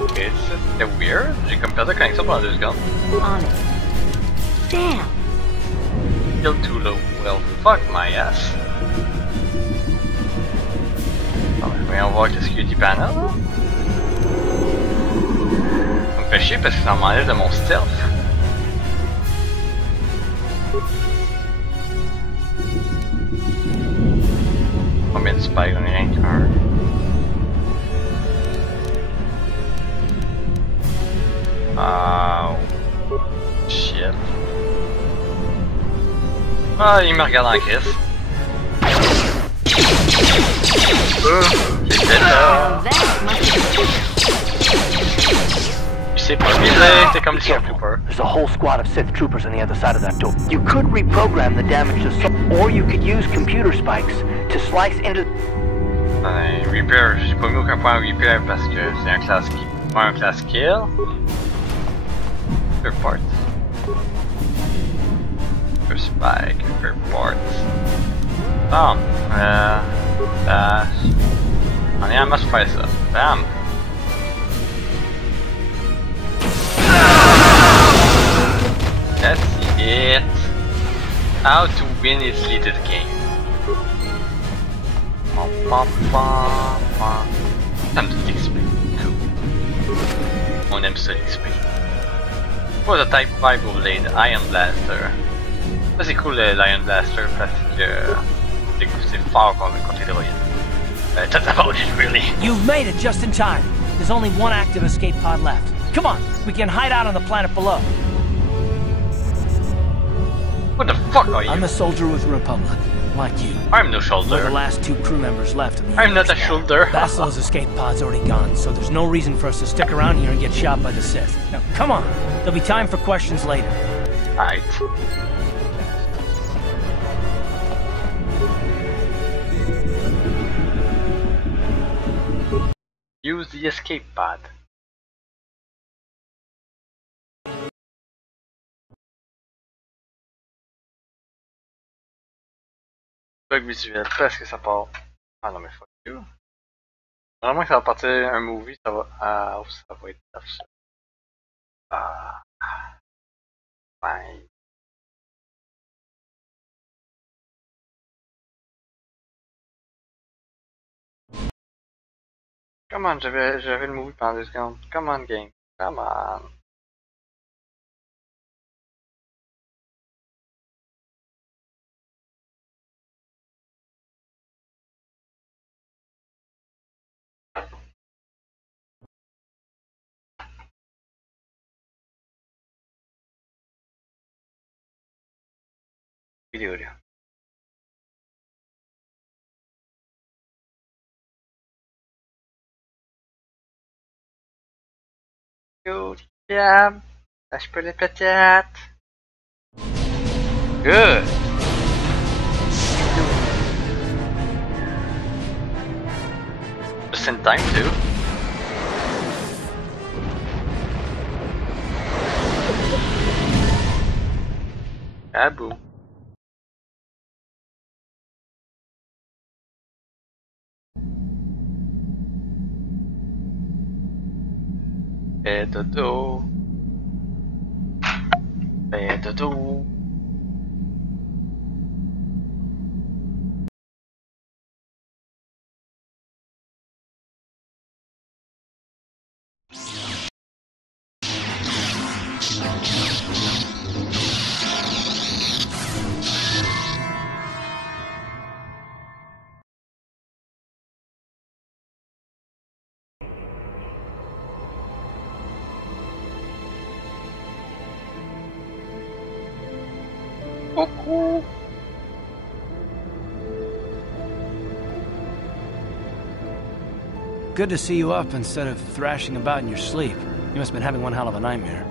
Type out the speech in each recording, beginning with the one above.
Ok, c'était weird. J'ai comme perdu la connexion pendant 2 secondes. On it. Damn. Still too low. Well, fuck my ass. Bon, voyons voir le security panel là. Ça me fait chier parce que ça m'enlève de mon stealth. Combien de spikes? On est rien qu'un. Oh. Shit. Ah, il me regarde en crise. J'étais là. Je sais pas viser, t'es comme Sith Trooper. There's a whole squad of Sith troopers on the other side of that door. You could reprogram the damage to or you could use computer spikes to slice into... Repair, j'ai pas mis aucun point à repair parce que c'est un class kill. Pas un class kill. Repair parts. Repair spike, repair parts. Bon, on est à masse faire ça. Bam! That's it. How to win easily this game. Ça me dit l'XP. Cool. On aime ça l'XP. Pour le Type 5 Blade, Iron Blaster. Ça c'est cool l'Iron Blaster parce que c'est fort contre les droïdes. That's about it really. You've made it just in time. There's only one active escape pod left. Come on, we can hide out on the planet below. What the fuck are you? I'm a soldier with the Republic, like you. I'm no shoulder. We're the last 2 crew members left in the I'm not a shoulder. Baslo's escape pod's already gone, so there's no reason for us to stick around here and get shot by the Sith. Now, come on. There'll be time for questions later. Alright. Use the escape pod. Bug visuel, parce que ça part. Ah non mais fuck you. Vraiment que ça va partir un movie, ça va. Ah, ça va être tough ça. Ah. Fine. Come on, j'avais le movie pendant 2 secondes. Come on game. Come on. Vidéo là. Go, jam. Lâche pas les patates. Good. Just in time too. Ah boum. Fais dodo. Fais dodo. Coucou. Good to see you up instead of thrashing about in your sleep. You must have been having one hell of a nightmare.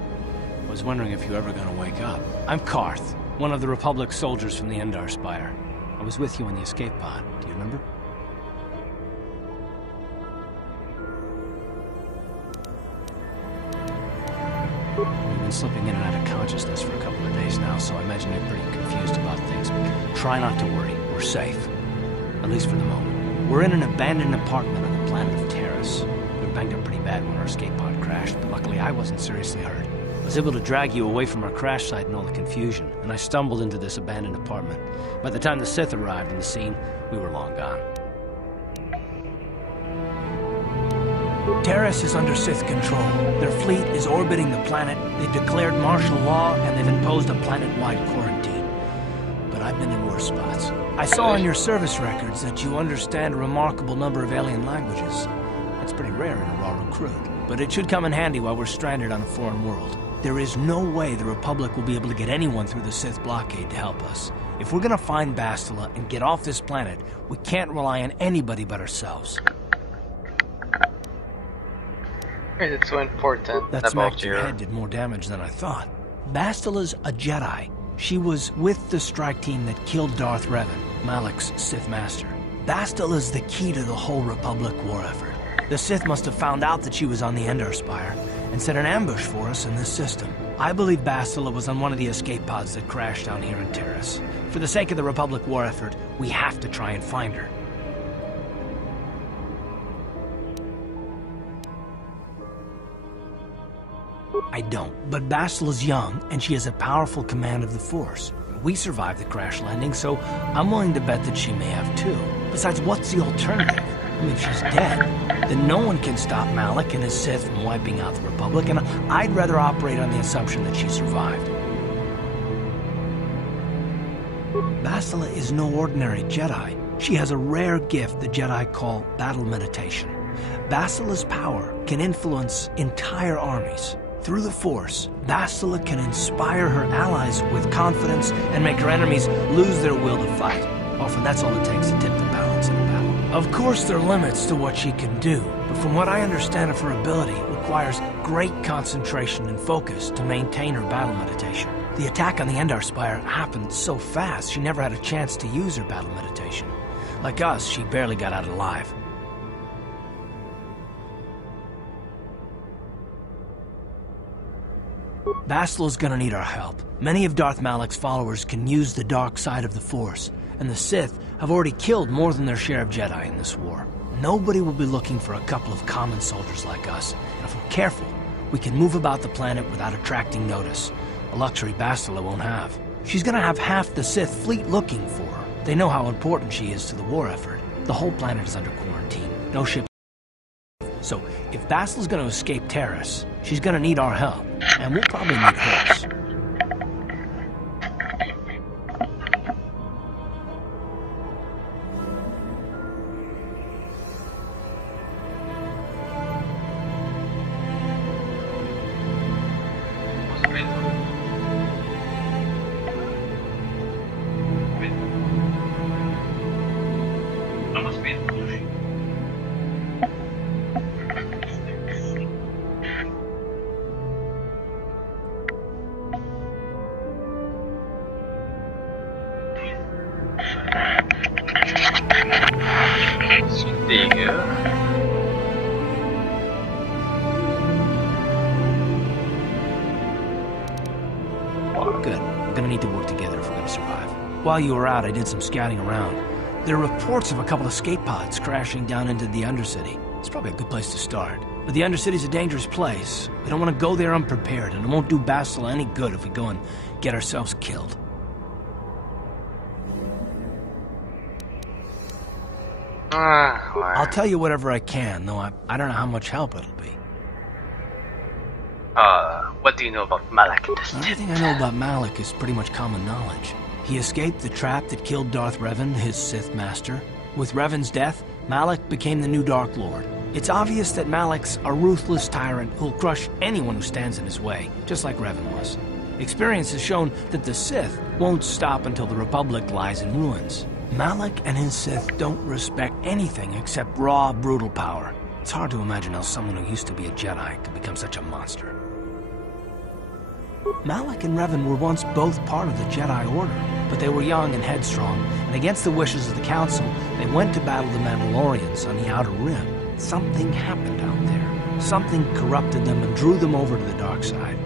I was wondering if you were ever gonna wake up. I'm Karth, one of the Republic soldiers from the Endar Spire. I was with you in the escape pod. Do you remember? You've been slipping in and out of consciousness for a couple of days now, so I imagine you're pretty confused about things. But try not to worry. We're safe. At least for the moment. We're in an abandoned apartment on the planet of Terrace. The banged up pretty bad when our escape pod crashed, but luckily I wasn't seriously hurt. I was able to drag you away from our crash site in all the confusion, and I stumbled into this abandoned apartment. By the time the Sith arrived on the scene, we were long gone. Terrace is under Sith control. Their fleet is orbiting the planet, they've declared martial law, and they've imposed a planet-wide quarantine. But I've been in worse spots. I saw in your service records that you understand a remarkable number of alien languages. That's pretty rare in a raw recruit, but it should come in handy while we're stranded on a foreign world. There is no way the Republic will be able to get anyone through the Sith blockade to help us. If we're gonna find Bastila and get off this planet, we can't rely on anybody but ourselves. It's so important. That smack to your head did more damage than I thought. Bastila's a Jedi. She was with the strike team that killed Darth Revan, Malak's Sith Master. Bastila's the key to the whole Republic war effort. The Sith must have found out that she was on the Endar Spire and set an ambush for us in this system. I believe Bastila was on one of the escape pods that crashed down here in Terrace. For the sake of the Republic war effort, we have to try and find her. I don't, but Bastila's young, and she has a powerful command of the Force. We survived the crash landing, so I'm willing to bet that she may have too. Besides, what's the alternative? I mean, if she's dead, then no one can stop Malak and his Sith from wiping out the Republic, and I'd rather operate on the assumption that she survived. Bastila is no ordinary Jedi. She has a rare gift the Jedi call battle meditation. Bastila's power can influence entire armies. Through the Force, Bastila can inspire her allies with confidence and make her enemies lose their will to fight. Often that's all it takes to tip the balance in a battle. Of course, there are limits to what she can do, but from what I understand of her ability, it requires great concentration and focus to maintain her battle meditation. The attack on the Endar Spire happened so fast, she never had a chance to use her battle meditation. Like us, she barely got out alive. Bastila's gonna need our help. Many of Darth Malak's followers can use the dark side of the Force, and the Sith have already killed more than their share of Jedi in this war. Nobody will be looking for a couple of common soldiers like us, and if we're careful, we can move about the planet without attracting notice, a luxury Bastila won't have. She's gonna have half the Sith fleet looking for her. They know how important she is to the war effort. The whole planet is under quarantine. No ships. So, if Bastila's gonna escape Terrace, she's gonna need our help, and we'll probably need hers. Good. We're gonna need to work together if we're gonna survive. While you were out, I did some scouting around. There are reports of a couple of escape pods crashing down into the Undercity. It's probably a good place to start. But the Undercity's a dangerous place. We don't want to go there unprepared, and it won't do Bastila any good if we go and get ourselves killed. I'll tell you whatever I can, though I don't know how much help it'll be. What do you know about Malak and the Sith? Everything I know about Malak is pretty much common knowledge. He escaped the trap that killed Darth Revan, his Sith Master. With Revan's death, Malak became the new Dark Lord. It's obvious that Malak's a ruthless tyrant who'll crush anyone who stands in his way, just like Revan was. Experience has shown that the Sith won't stop until the Republic lies in ruins. Malak and his Sith don't respect anything except raw, brutal power. It's hard to imagine how someone who used to be a Jedi could become such a monster. Malak and Revan were once both part of the Jedi Order, but they were young and headstrong, and against the wishes of the Council, they went to battle the Mandalorians on the Outer Rim. Something happened out there. Something corrupted them and drew them over to the dark side.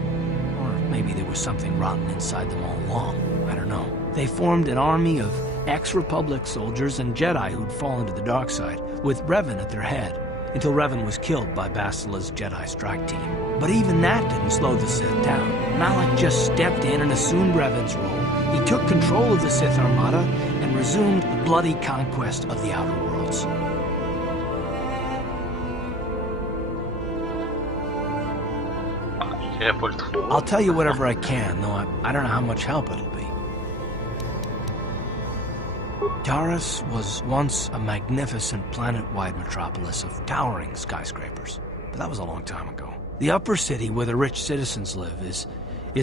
Or maybe there was something rotten inside them all along. I don't know. They formed an army of ex-Republic soldiers and Jedi who'd fallen to the dark side, with Revan at their head. until Revan was killed by Bastila's Jedi strike team. But even that didn't slow the Sith down. Malak just stepped in and assumed Revan's role. He took control of the Sith Armada and resumed the bloody conquest of the Outer Worlds. I'll tell you whatever I can, though I don't know how much help it'll be. Taris was once a magnificent planet-wide metropolis of towering skyscrapers, but that was a long time ago. The upper city where the rich citizens live is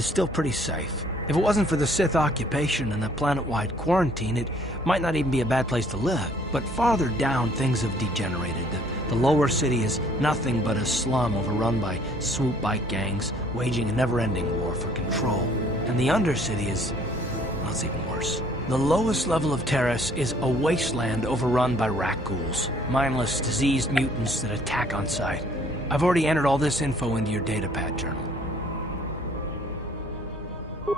still pretty safe. If it wasn't for the Sith occupation and the planet-wide quarantine, it might not even be a bad place to live. But farther down, things have degenerated. The lower city is nothing but a slum overrun by swoop bike gangs, waging a never-ending war for control. And the undercity is... well, it's even worse. The lowest level of Taris is a wasteland overrun by rat ghouls, mindless, diseased mutants that attack on sight. I've already entered all this info into your datapad journal.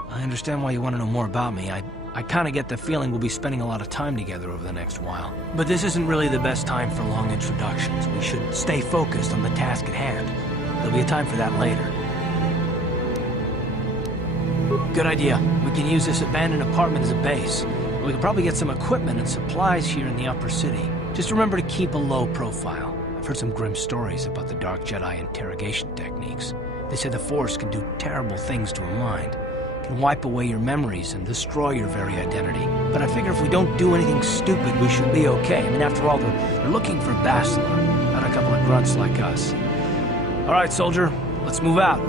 I understand why you want to know more about me. I kind of get the feeling we'll be spending a lot of time together over the next while. But this isn't really the best time for long introductions. We should stay focused on the task at hand. There'll be a time for that later. Good idea. We can use this abandoned apartment as a base. We could probably get some equipment and supplies here in the upper city. Just remember to keep a low profile. I've heard some grim stories about the Dark Jedi interrogation techniques. They say the Force can do terrible things to a mind. Can wipe away your memories and destroy your very identity. But I figure if we don't do anything stupid, we should be okay. I mean, after all, they're looking for Bastila, not a couple of grunts like us. All right, soldier, let's move out.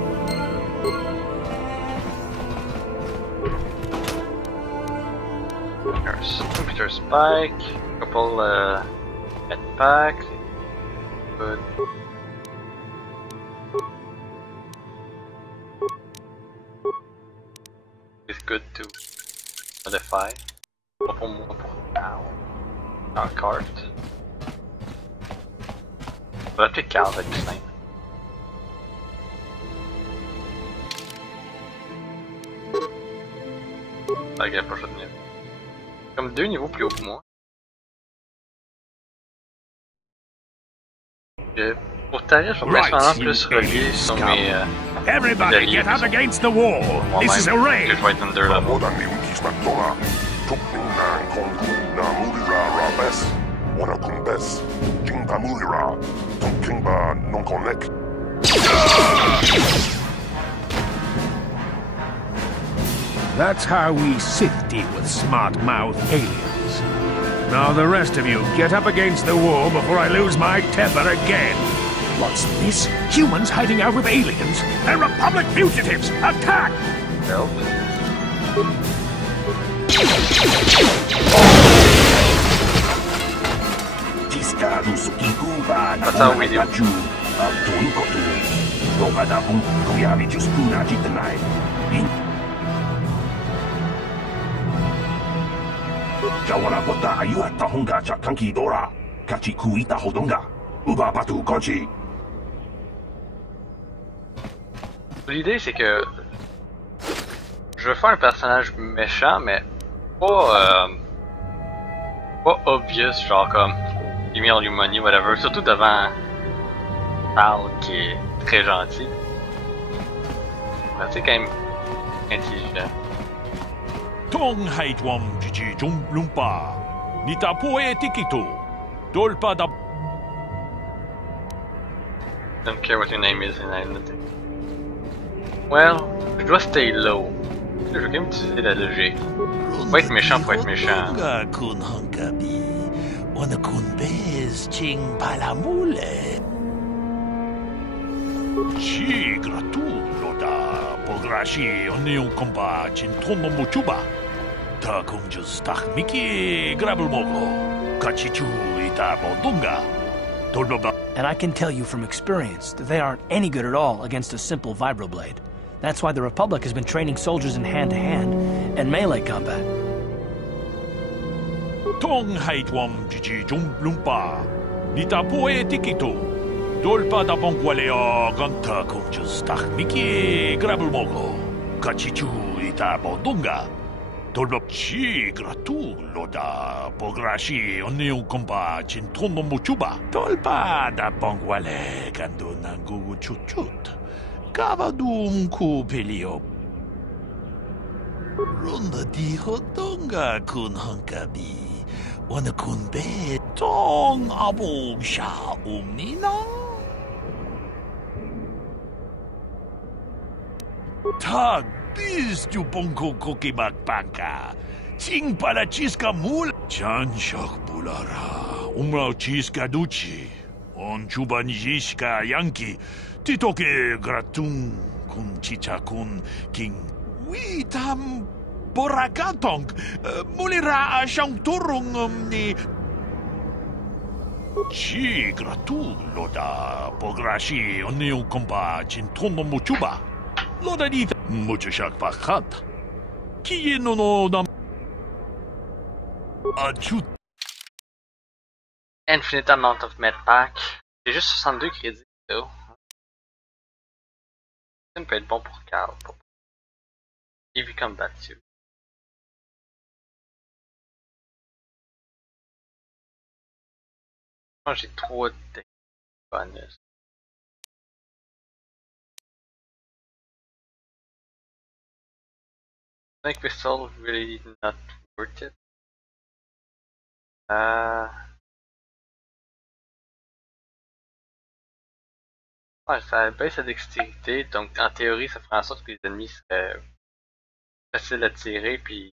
There's computer spike, couple med pack. Good. It's good to modify. Our cart. On va appeler Carl, ça va être plus simple. Ok, la prochaine niveau. Comme 2 niveaux plus haut que moi. Pour Taris, je vais principalement plus relier sur mes... Everybody get up against the wall! This is a raid! Que je vais être under là. That's how we Sith deal with smart-mouth aliens. Now the rest of you, get up against the wall before I lose my temper again. What's this? Humans hiding out with aliens? They're Republic fugitives! Attack! Help. That's how we do. L'idée c'est que je veux faire un personnage méchant mais pas obvious, genre comme give me all your money, whatever, surtout devant Tal qui est très gentil. C'est quand même intelligent. Tong haitwam jiji lumpa. Nita poe tikito. Dolpa da. Don't care what your name is in identity. Well, je dois stay low. Je vais quand même utiliser la logique. Faut être méchant pour être méchant. Chi gratulo da pograshi onneon komba chintono mochuba. Ta kunjus miki grabul mogo. Kachichu ita bodunga. Dolba. And I can tell you from experience that they aren't any good at all against a simple vibroblade. That's why the Republic has been training soldiers in hand-to-hand and melee combat. Tong haitwam jiji lumpa. Nita poe tikito. Dolpa da bongualeo ganta kunjus miki grabul mogo. Kachichu ita bodunga. Dolopchi gratu loda pograshi oneo kompa chintrono mochuba. Tolpa da pongwale kando nangu chuchut. Kavadum kupelio. Runda di hotonga kun hankabi. Wana kun be tong abo sha umnina. Tag bis du bonko koki magbanka. Ting pala chiska mul. Chan shak bulara. Umrao chiska duchi. On chuban yishka yanki. Titoke gratung kun chicha kun king. Wi tam borakatong. Mulira shang turung ni. Chi gratu loda pograshi oneo kompa chintono muchuba. Loda di mucho shak pakat. Qui est non dam. Ajut. Infinite amount of medpack. J'ai juste 62 crédits. Ça peut être bon pour Carl. Pour Heavy Combat Suit. Moi j'ai trop de bonus. Snake Pistol really not worth it. Ouais, ça baisse la dextérité, donc en théorie ça ferait en sorte que les ennemis seraient faciles à tirer puis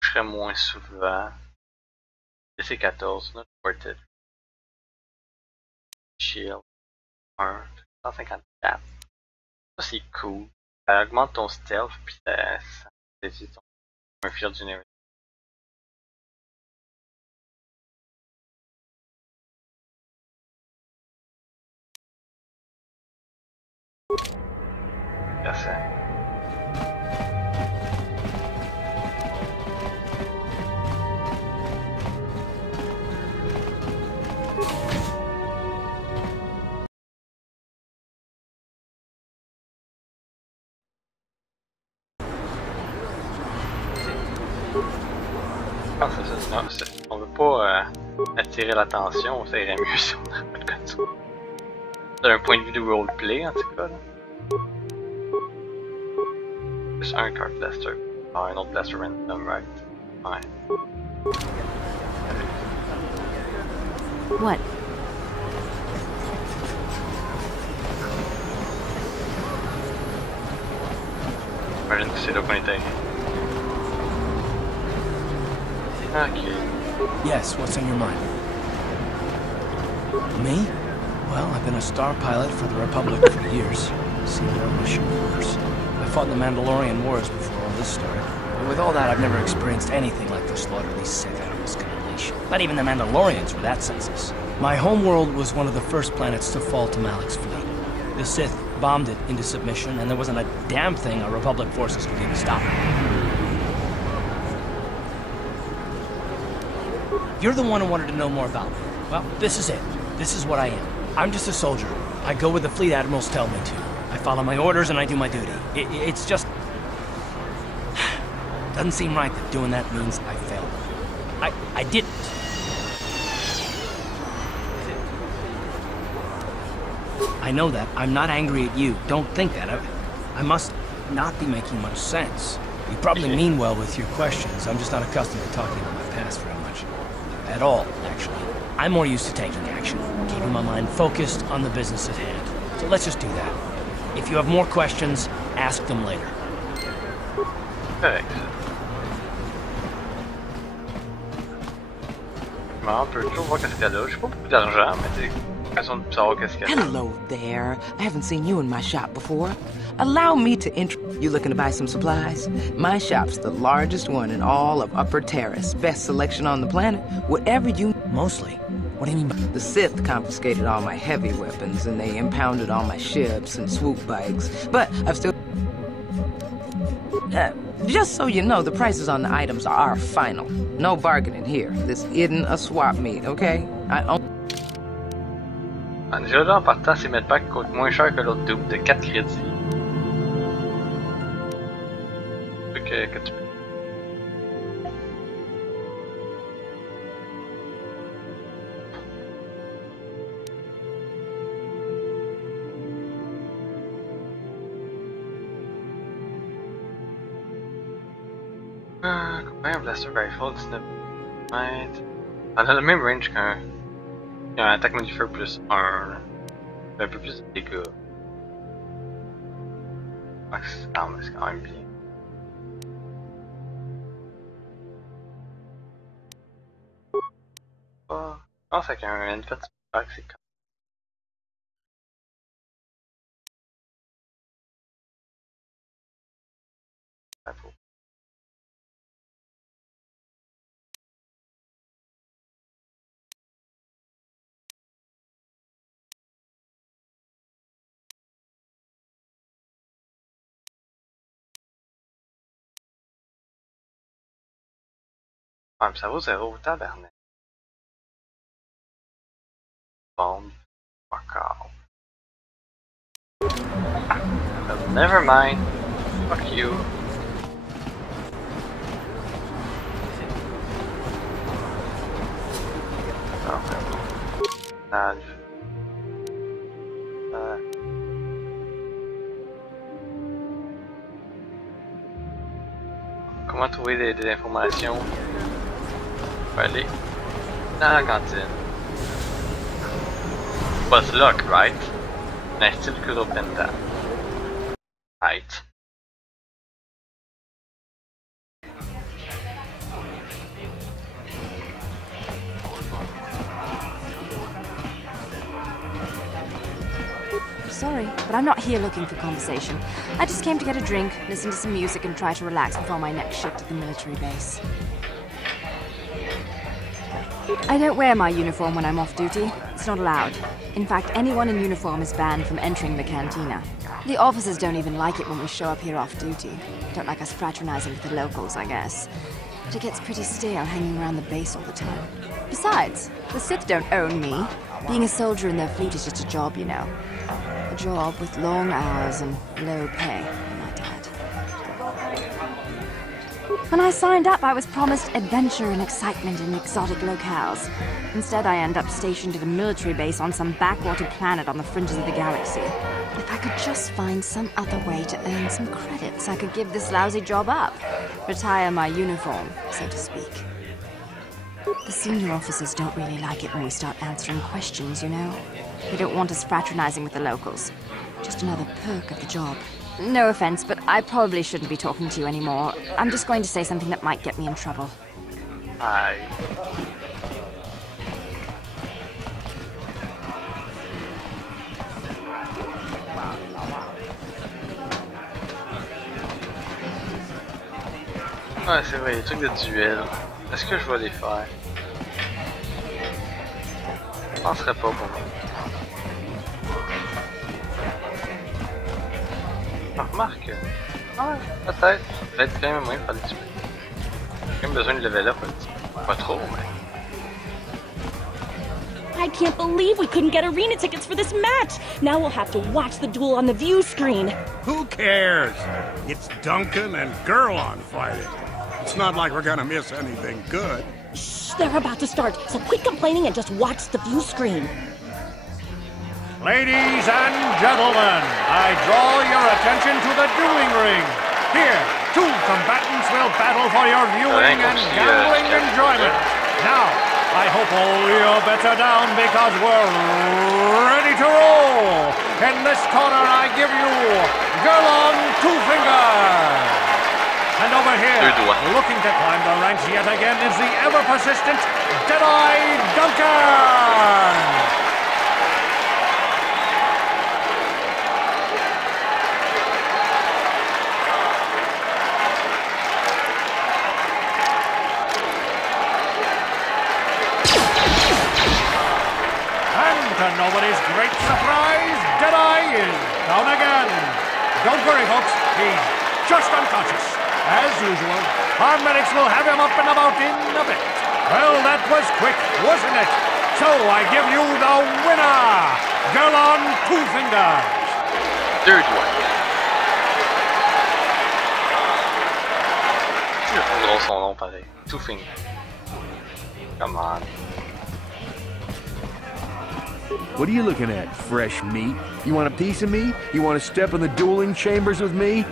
toucheraient moins souvent. DC-14, not worth it. Shield 1, 154. Ça c'est cool. Ça augmente ton stealth puis ça réduit ton field generation. Merci. Ah, on veut pas attirer l'attention, ça irait mieux si on avait comme ça. D'un point de vue du roleplay en tout cas. Là. Juste un card blaster. Ah, un autre blaster random, right? Ouais. What? Imagine que c'est là qu'on était. Okay. Yes, what's on your mind? Me? Well, I've been a star pilot for the Republic for years. Senior mission orders. I fought in the Mandalorian Wars before all this started. But with all that, I've never experienced anything like the slaughter these Sith animals can unleash. Not even the Mandalorians were that senseless. My homeworld was one of the first planets to fall to Malik's fleet. The Sith bombed it into submission, and there wasn't a damn thing our Republic forces could do to stop it. You're the one who wanted to know more about me. Well, this is it. This is what I am. I'm just a soldier. I go where the fleet admirals tell me to. I follow my orders and I do my duty. It's just... Doesn't seem right that doing that means I failed. I didn't. I know that. I'm not angry at you. Don't think that. I must not be making much sense. You probably mean well with your questions. I'm just not accustomed to talking about my past very much. At all, actually. I'm more used to taking action, keeping my mind focused on the business at hand. So let's just do that. If you have more questions, ask them later. Correct. On peut toujours voir qu'est-ce qu'elle a. J'ai pas beaucoup d'argent, mais c'est question de savoir qu'est-ce qu'elle a. Hello there. I haven't seen you in my shop before. Allow me to You looking to buy some supplies? My shop's the largest one in all of Upper Terrace. Best selection on the planet. Whatever you... Mostly? What do you mean by... The Sith confiscated all my heavy weapons, and they impounded all my ships and swoop bikes. But I've still... just so you know, the prices on the items are final. No bargaining here. This isn't a swap meet, okay? I own... Déjà là, en partant, ces medpacks coûtent moins cher que l'autre double de 4 crédits. Que tu peux... Combien un blaster rifle, 19 mètres. On a le même range qu'un attaque modifier plus 1. Un peu plus de dégâts. C'est quand même bien. Je pense qu'avec un Infant Pack, c'est quand même pas. Ouais, mais ça vaut 0 tabarnak. Bombe. Fuck off. Never mind. Fuck you. Comment trouver des informations? On va aller dans la cantine. Buzz luck, right? I still could open that. Right. Sorry, but I'm not here looking for conversation. I just came to get a drink, listen to some music, and try to relax before my next shift at the military base. I don't wear my uniform when I'm off duty. It's not allowed. In fact, anyone in uniform is banned from entering the cantina. The officers don't even like it when we show up here off duty. Don't like us fraternizing with the locals, I guess. But it gets pretty stale hanging around the base all the time. Besides, the Sith don't own me. Being a soldier in their fleet is just a job, you know. A job with long hours and low pay, I might add. When I signed up, I was promised adventure and excitement in exotic locales. Instead, I end up stationed at a military base on some backwater planet on the fringes of the galaxy. If I could just find some other way to earn some credits, I could give this lousy job up. Retire my uniform, so to speak. The senior officers don't really like it when we start answering questions, you know? They don't want us fraternizing with the locals. Just another perk of the job. No offense, but I probably shouldn't be talking to you anymore. I'm just going to say something that might get me in trouble. Hi. Ouais, c'est vrai, les trucs de duel. Est-ce que je vais les faire? Je penserais pas pour moi. Remarque. Ouais, peut-être. Peut-être quand même moyen de faire des duels. J'ai quand même besoin de level up un petit peu. Pas trop, mais. I can't believe we couldn't get arena tickets for this match! Now we'll have to watch the duel on the view screen. Who cares? It's Duncan and Gurlon fighting. It's not like we're gonna miss anything good. Shh, they're about to start, so quit complaining and just watch the view screen. Ladies and gentlemen, I draw your attention to the dueling ring. Here, two combatants will battle for your viewing and gambling enjoyment. Now, I hope all your bets are down because we're ready to roll. In this corner, I give you Gurlon Two Fingers. And over here, looking to climb the ranks yet again, is the ever-persistent Deadeye Duncan. To nobody's great surprise, Deadeye is down again. Don't worry, folks, he's just unconscious. As usual, our medics will have him up and about in a bit. Well, that was quick, wasn't it? So I give you the winner, Gurlon Two Fingers. Third one. Il faut drôle son nom pareil. Two Fingers. Come on. What are you looking at, fresh meat? You want a piece of me? You want to step in the dueling chambers with me?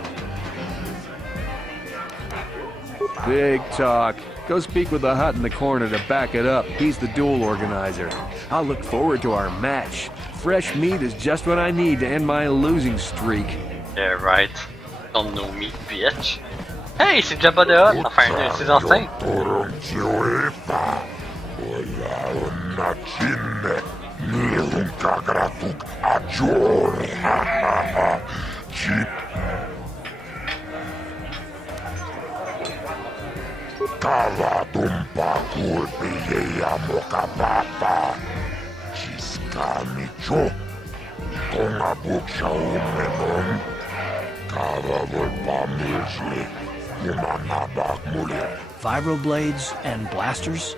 Big talk. Go speak with the Hut in the corner to back it up. He's the duel organizer. I'll look forward to our match. Fresh meat is just what I need to end my losing streak. Yeah, right. Don't know me, bitch. Hey, c'est Jabba the Hutt, enfin, de ses ancêtres. Vibroblades and blasters,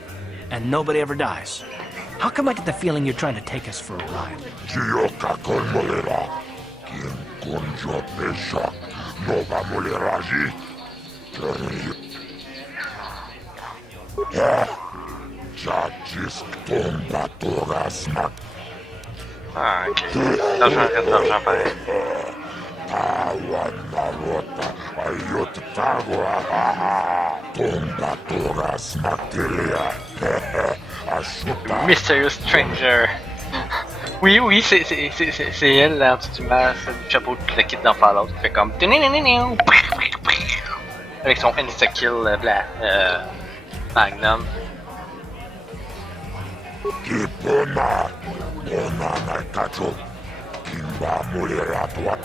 and nobody ever dies. How come I get the feeling you're trying to take us for a ride? Ah, ok. L'argent reste l'argent pareil. Mysterious Stranger. Oui, oui, c'est elle là, en dessous du masque, du chapeau de le kit dans Fallout qui fait comme avec son insta-kill Magnum.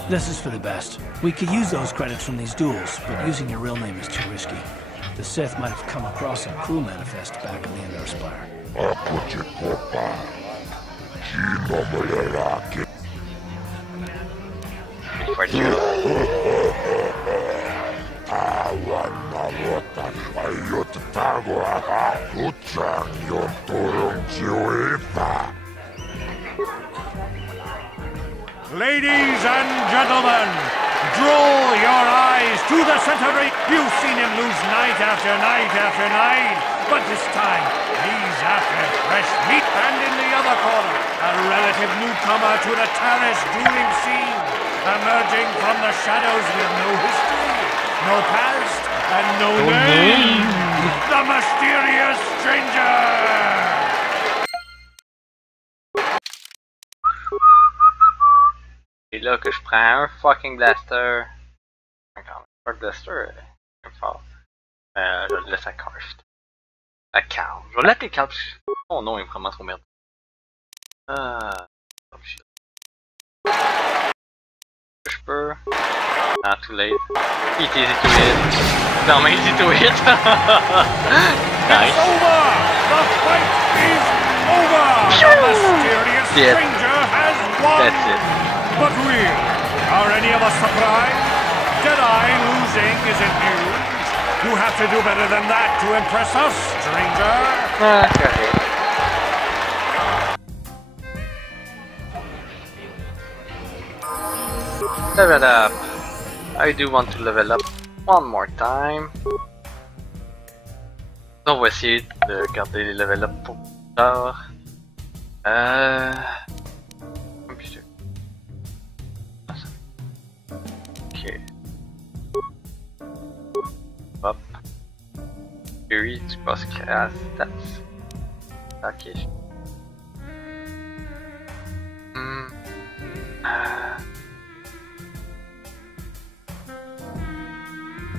This is for the best. We could use those credits from these duels, but using your real name is too risky. The Sith might have come across a crew manifest back in the Endar Spire. Ladies and gentlemen, draw your eyes to the center ring. You've seen him lose night after night after night, but this time he's after fresh meat. And in the other corner, a relative newcomer to the terrace dueling scene, emerging from the shadows with no history, no past, and no name. The mysterious stranger. Et là que je prends un fucking blaster. Encore un blaster, c'est fort. Je le laisse à Karst. À Karl. Je vais l'appeler Karl parce que son nom est vraiment trop merde. Oh shit. Je peux. Ah, too late. It's easy to hit. Non, mais easy to hit. Nice. It's over! The fight is over! The mysterious stranger has won! That's it. But really, are any of us surprised? Jedi losing isn't news. You have to do better than that to impress us, stranger. Okay. Level up. I do want to level up one more time. On va essayer de garder les level up pour plus tard. Ok. Hop. Fury, tu passes à stats. Ok.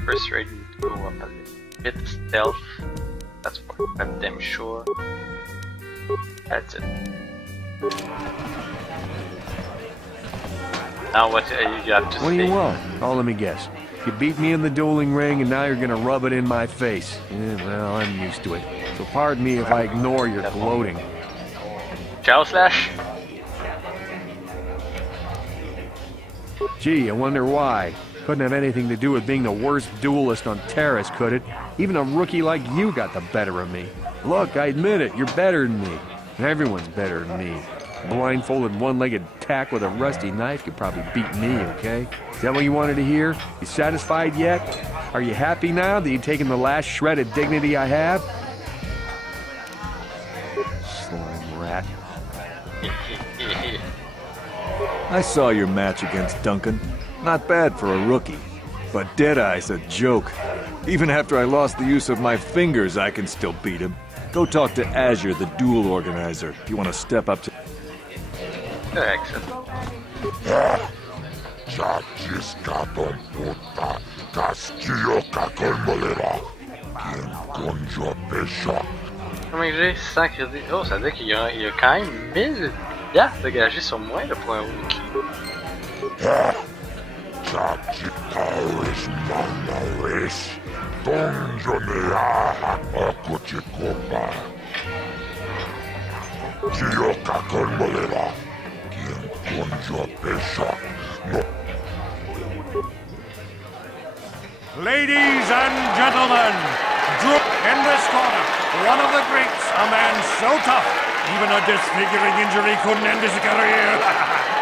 First rate go up a little bit. Stealth. That's for I'm damn sure. That's it. Now what you have to say? What do you want? Oh, let me guess. You beat me in the dueling ring and now you're gonna rub it in my face. Yeah, well, I'm used to it. So pardon me if I ignore your gloating. Ciao Slash? Gee, I wonder why. Couldn't have anything to do with being the worst duelist on Terrace, could it? Even a rookie like you got the better of me. Look, I admit it, you're better than me. Everyone's better than me. Blindfolded one-legged tack with a rusty knife could probably beat me, okay? Is that what you wanted to hear? You satisfied yet? Are you happy now that you've taken the last shred of dignity I have? Slime rat. I saw your match against Duncan. Not bad for a rookie. But Deadeye's a joke. Even after I lost the use of my fingers, I can still beat him. Go talk to Azure, the duel organizer, if you want to step up to... Correction. Combien j'ai 100 crédits. Oh, ça veut dire qu'il y a quand même 1000 piastres dégagés sur moi là, pour un wiki. Ladies and gentlemen, in this corner, one of the greats, a man so tough, even a disfiguring injury couldn't end his career.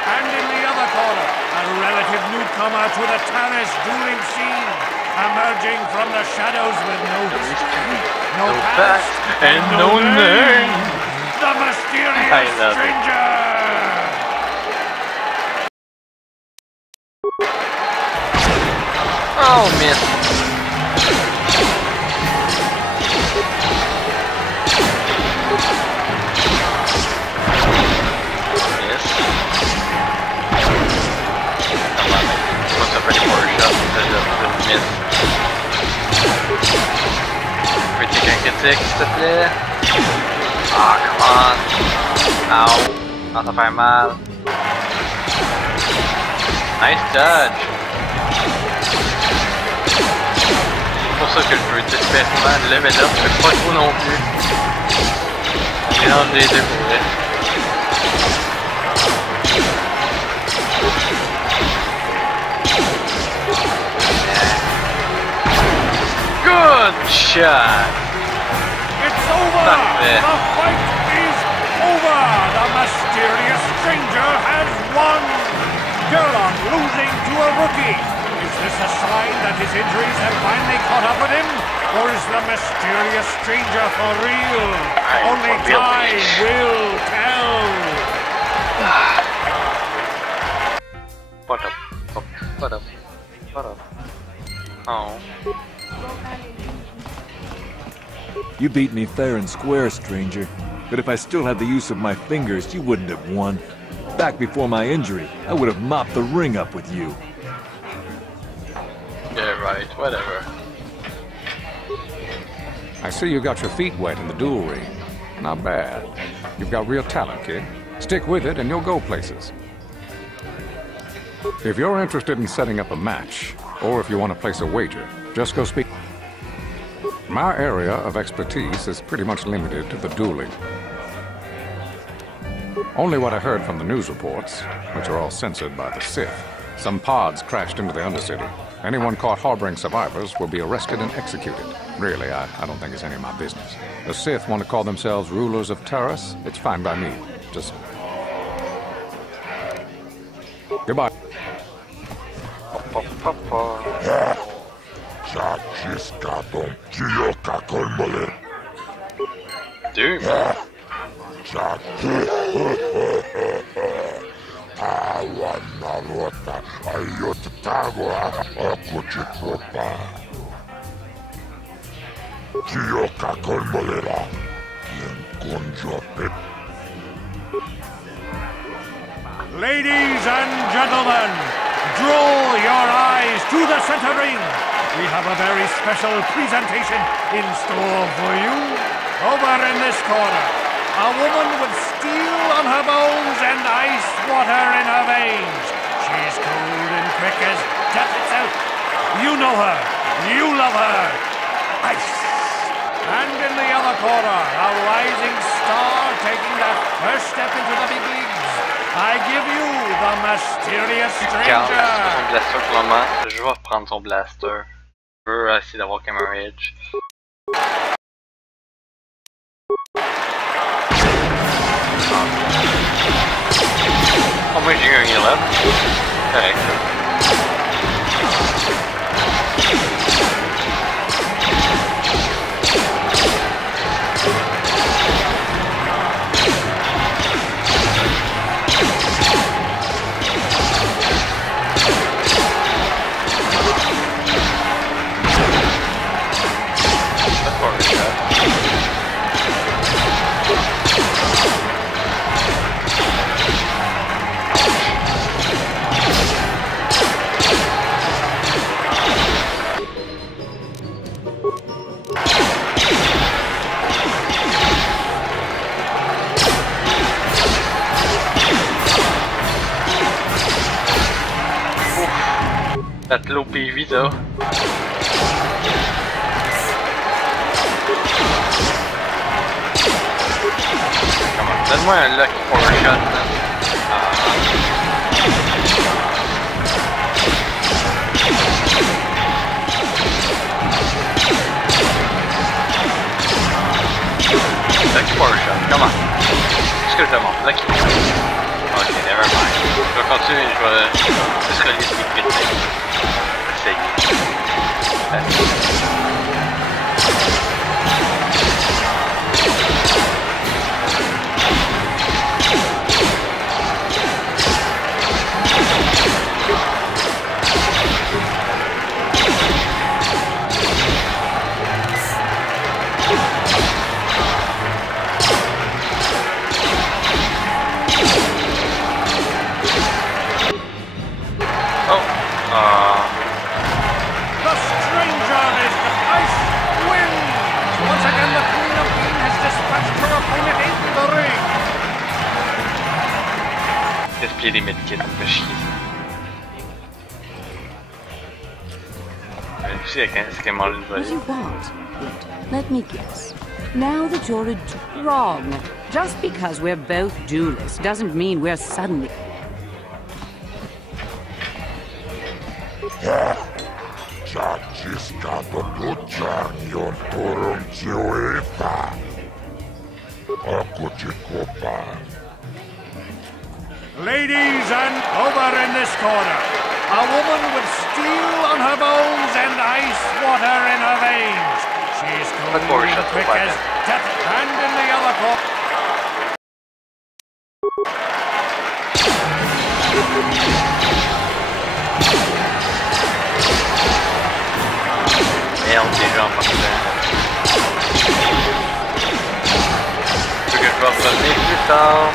And in the other corner, a relative newcomer to the terrace dueling scene, emerging from the shadows with no history, no past, and no name. The mysterious stranger! Oh, miss. Miss. What's up, ready for a shot? Miss. Critique un critique, s'il te plaît. Ah, come on. Ow. Ah, ça fait mal. Nice dodge. C'est pour ça que je veux désespérément level up, mais pas trop non plus. On mélange les deux pour vrai. Good shot! It's over! Parfait. The fight is over! The mysterious stranger has won! Gerlach losing to a rookie! Is this a sign that his injuries have finally caught up with him? Or is the mysterious stranger for real? Only time will tell! What up? What up? What up? Oh. You beat me fair and square, stranger. But if I still had the use of my fingers, you wouldn't have won. Back before my injury, I would have mopped the ring up with you. Yeah, right. Whatever. I see you got your feet wet in the duel ring. Not bad. You've got real talent, kid. Stick with it and you'll go places. If you're interested in setting up a match, or if you want to place a wager, just go speak. My area of expertise is pretty much limited to the dueling. Only what I heard from the news reports, which are all censored by the Sith. Some pods crashed into the Undercity. Anyone caught harboring survivors will be arrested and executed. Really, I don't think it's any of my business. The Sith want to call themselves rulers of Taurus. It's fine by me. Just... Goodbye. Dude. Ladies and gentlemen, draw your eyes to the center ring. We have a very special presentation in store for you. Over in this corner, a woman with steel on her bones and ice water in her veins. She's cold and quick as death itself. You know her. You love her. Ice. And in the other corner, a rising star taking that first step into the big leagues. I give you the mysterious stranger. Son blaster pour le moment. Je vais reprendre son blaster. Je veux essayer d'avoir comme un edge. Oh, moi j'ai eu un heal up. Correct. That low PV though. Come on, donne-moi un lucky power shot. Lucky power shot, come on. C'est ce que je demande, lucky power shot. Ok, never mind. Je vais continuer, je vais juste relier ces critiques. Essayer. The stranger is the ice wind! Once again, the Queen of Bean has dispatched her opponent into the ring! Gaspiller des medkits, ça me fait chier. C'est quand même mangé une volée. What you want? Let me guess. Now that you're a wrong. Just because we're both duelists doesn't mean we're suddenly... Ladies and over in this corner, a woman with steel on her bones and ice water in her veins. She's cool and quick as death, and in the other corner. Merde, déjà en partant. Faut que je vais revenir plus tard.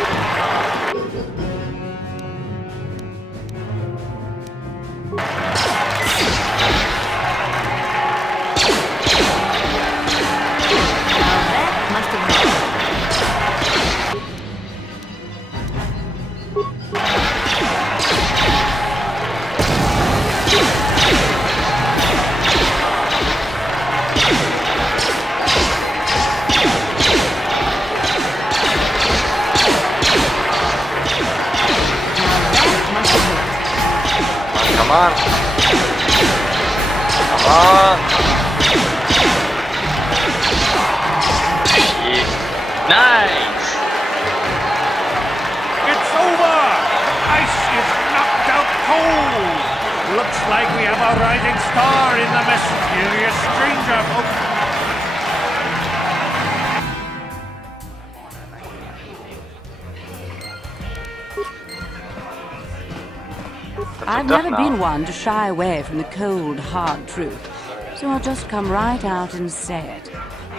Come on. Come on. Shit. Nice. It's over. Ice is knocked out cold. Looks like we have a rising star in the mysterious stranger, folks. I've never been one to shy away from the cold, hard truth, so I'll just come right out and say it.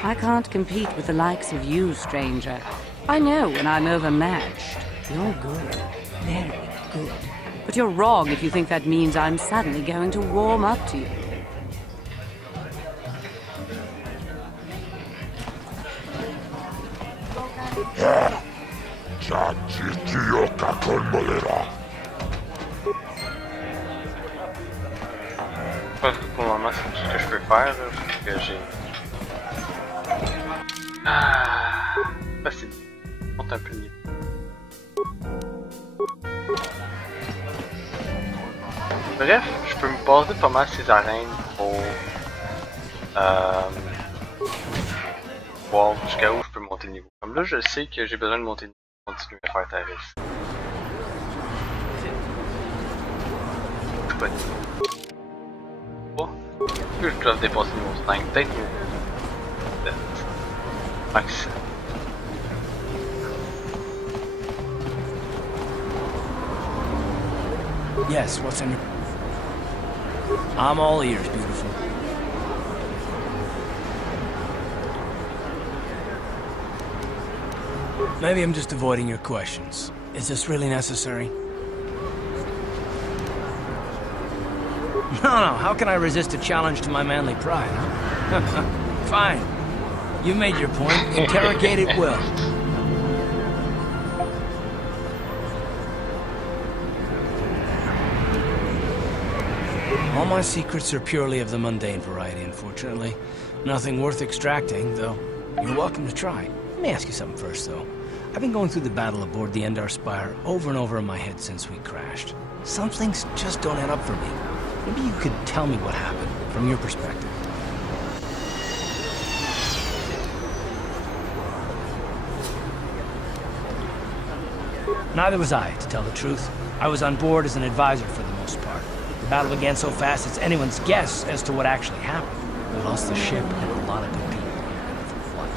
I can't compete with the likes of you, stranger. I know when I'm overmatched. You're good. Very good. But you're wrong if you think that means I'm suddenly going to warm up to you. Pour le moment, c'est tout ce que je peux faire, là, parce que j'ai... Ah... Facile. Monte un peu le niveau. Bref, je peux me baser pas mal ces arènes pour... voir jusqu'à où je peux monter le niveau. Comme là, je sais que j'ai besoin de monter le niveau pour continuer à faire Taris. Je sais pas. Que je dois dépasser le niveau 5, peut-être niveau 7. Max. Yes, what's in your... I'm all ears, beautiful. Maybe I'm just avoiding your questions. Is this really necessary? No, how can I resist a challenge to my manly pride, huh? Fine. You made your point. Interrogate it well. All my secrets are purely of the mundane variety, unfortunately. Nothing worth extracting, though you're welcome to try. Let me ask you something first, though. I've been going through the battle aboard the Endar Spire over and over in my head since we crashed. Some things just don't add up for me. Maybe you could tell me what happened, from your perspective. Neither was I, to tell the truth. I was on board as an advisor for the most part. The battle began so fast it's anyone's guess as to what actually happened. We lost the ship and a lot of good people. And for what?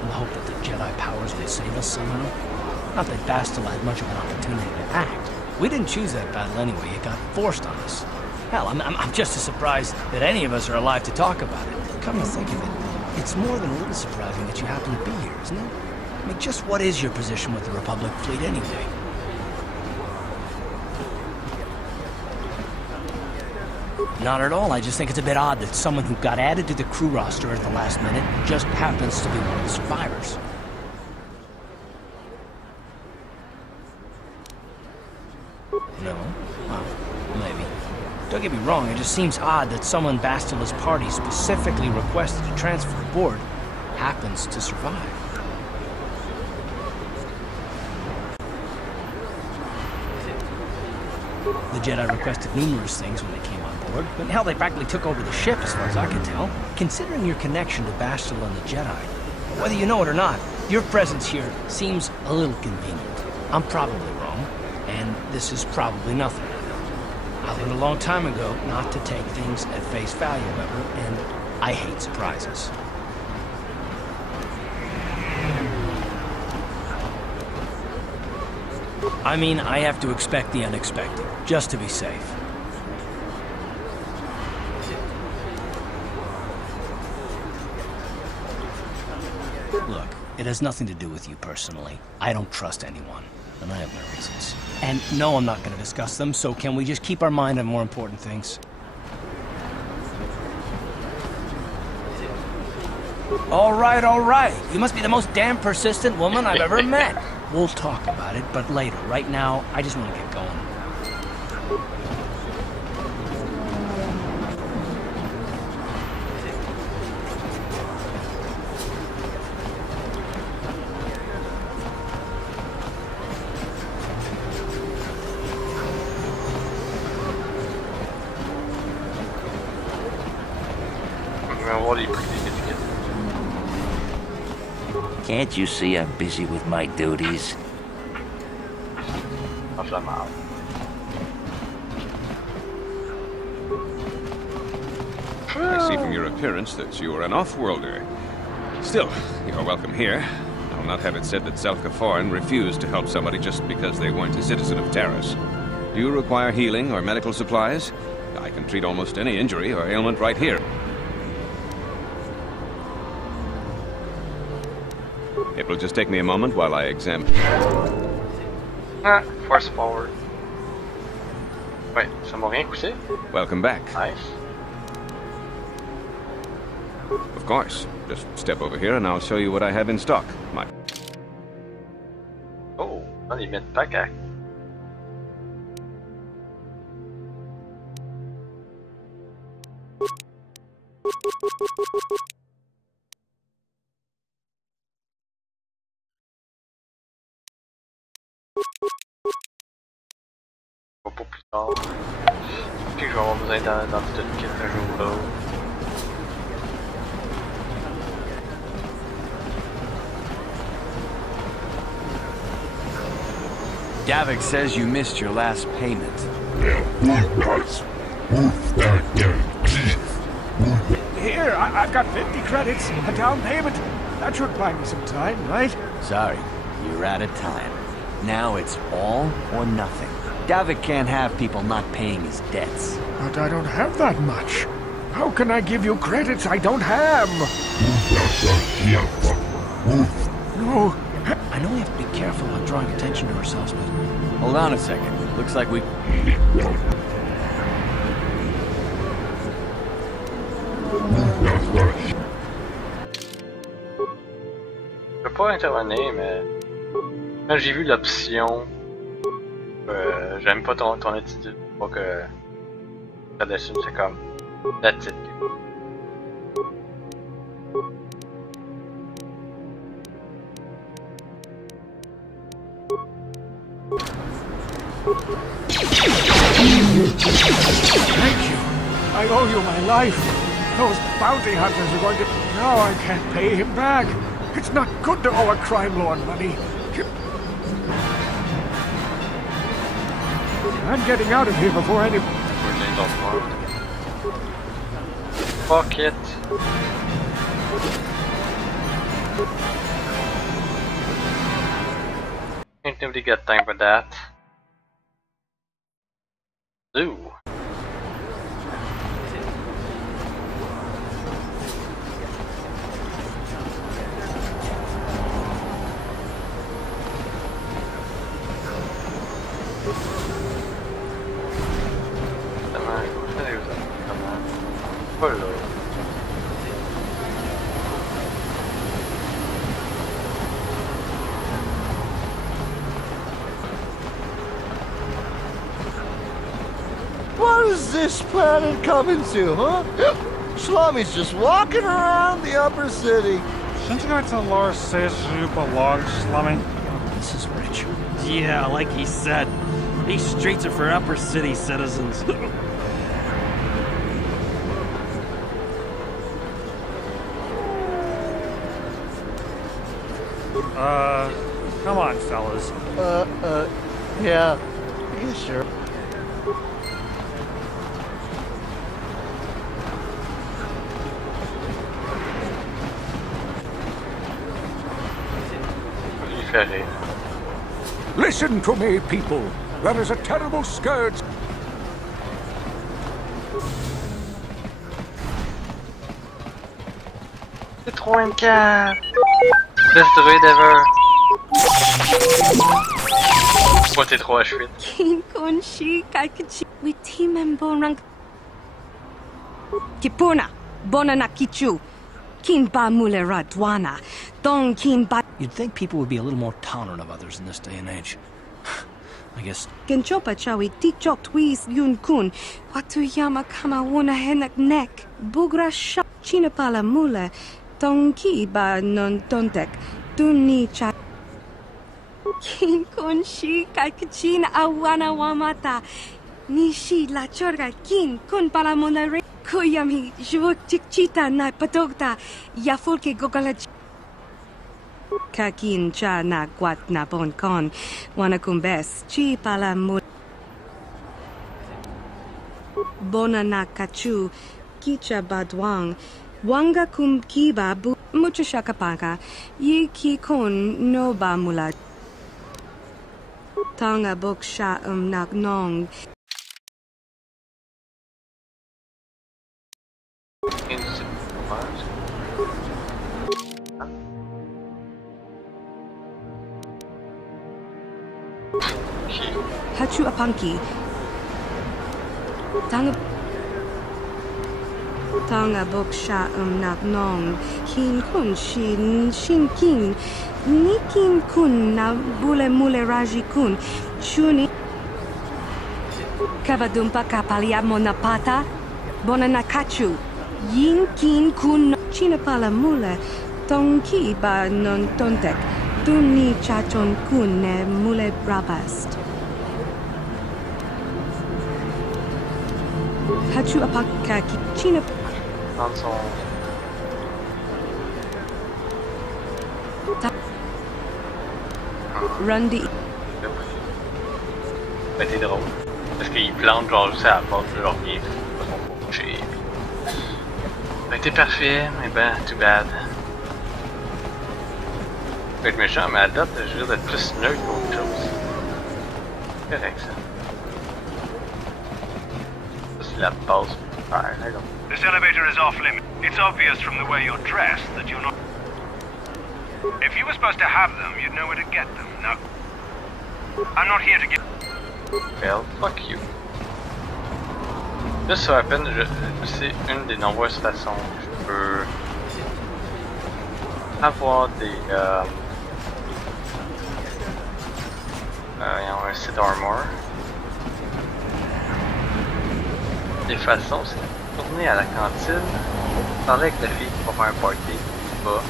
In the hope that the Jedi powers would save us somehow? Not that Bastila had much of an opportunity to act. We didn't choose that battle anyway, it got forced on us. Hell, I'm just as surprised that any of us are alive to talk about it. Come to think of it, it's more than a little surprising that you happen to be here, isn't it? I mean, just what is your position with the Republic fleet anyway? Not at all. I just think it's a bit odd that someone who got added to the crew roster at the last minute just happens to be one of the survivors. No? Well, maybe. Don't get me wrong, it just seems odd that someone Bastila's party specifically requested to transfer aboard happens to survive. The Jedi requested numerous things when they came on board, but hell, they practically took over the ship as far as I can tell. Considering your connection to Bastila and the Jedi, whether you know it or not, your presence here seems a little convenient. I'm probably wrong, and this is probably nothing. I learned a long time ago not to take things at face value, however, and I hate surprises. I mean, I have to expect the unexpected, just to be safe. Look, it has nothing to do with you personally. I don't trust anyone, and I have my reasons. And no, I'm not going to discuss them, so can we just keep our mind on more important things? All right. You must be the most damn persistent woman I've ever met. We'll talk about it, but later. Right now, I just want to get going. Can't you see I'm busy with my duties? I see from your appearance that you are an off-worlder. Still, you are welcome here. I'll not have it said that Selka Foreign refused to help somebody just because they weren't a citizen of Taris. Do you require healing or medical supplies? I can treat almost any injury or ailment right here. It will just take me a moment while I examine. Force forward. Ouais, ça m'a rien coûté. Welcome back. Nice. Of course. Just step over here and I'll show you what I have in stock. Oh, on y met pas qu'à. Pas pour plus tard. Puis je vais avoir besoin d'identité de kit un jour ou l'autre. Davik says you missed your last payment. Here, I've got 50 credits, a down payment. That should buy me some time, right? Sorry, you're out of time. Now it's all or nothing. Davik can't have people not paying his debts. But I don't have that much. How can I give you credits I don't have? No. I know we have to be careful about drawing attention to ourselves, but... Hold on a second. Looks like we... Je peux pas intervenir, mais... Quand j'ai vu l'option... j'aime pas ton attitude. Pas que... dessus, c'est comme that's it. Thank you. I owe you my life. Those bounty hunters are going to... Now I can't pay him back. It's not good to owe a crime lord money. I'm getting out of here before any... Fuck it. Ain't nobody got time for that. Ooh. What is this planet coming to, huh? Slummies just walking around the upper city. Shouldn't you go to Laura says you belong, Slummy? This is rich. Yeah, like he said. These streets are for upper city citizens. Come on, fellas. Yeah. Yeah, sure. Listen to me, people. There is a terrible scourge. C'est trop un cap. Best druid ever. Pourquoi t'es trop H8? Kin konshi kaikachi witimemborang Kipuna bonana kichu kin ba mulera dwana dong kin ba. You'd think people would be a little more tolerant of others in this day and age. I guess. Genchopa chawi tikchok twis yun kun watu yama kama wona henak nek bugra sha chinapala mula dong ki ba non tontek duni cha kin konshi kakachin awana wamata nishi la chorga kin kun pala mona re kuyami jvuk tikchita na patokta yafulke gogala kakin cha na guat na bon kon wana kumbes chi pala mula bona na kachu kicha badwang wanga kum kiba bu mucho shakapaka yi ki kon no ba mula tanga bok sha nak nong hachu apanki tanga bok sha nak nong kin kun shin kin nikin kun na bule mule raji kun chuni kavadumpa kapalia monapata bona nakachu yin kin kun chinapala mule tonki ba non tontek duni chachon kun ne mule brabast hachu apaka china Randy. Ben c'est drôle. Parce qu'ils plantent genre juste à la porte de leur pied. Ils sont pas couchés. Ben t'es parfait, mais ben, too bad. Je peux être méchant, mais à date, je risque d'être plus neutre qu'autre chose. C'est correct ça. Ça c'est la base pour faire, là. This elevator is off limit. It's obvious from the way you're dressed that you're not... If you were supposed to have them, you'd know where to get them. No. I'm not here to get... Well, fuck you. Juste sur la peine, c'est une des nombreuses façons que je peux avoir des... un site armor. des façons, c'est de tourner à la cantine, parler avec la fille qui va faire un party, tu vas,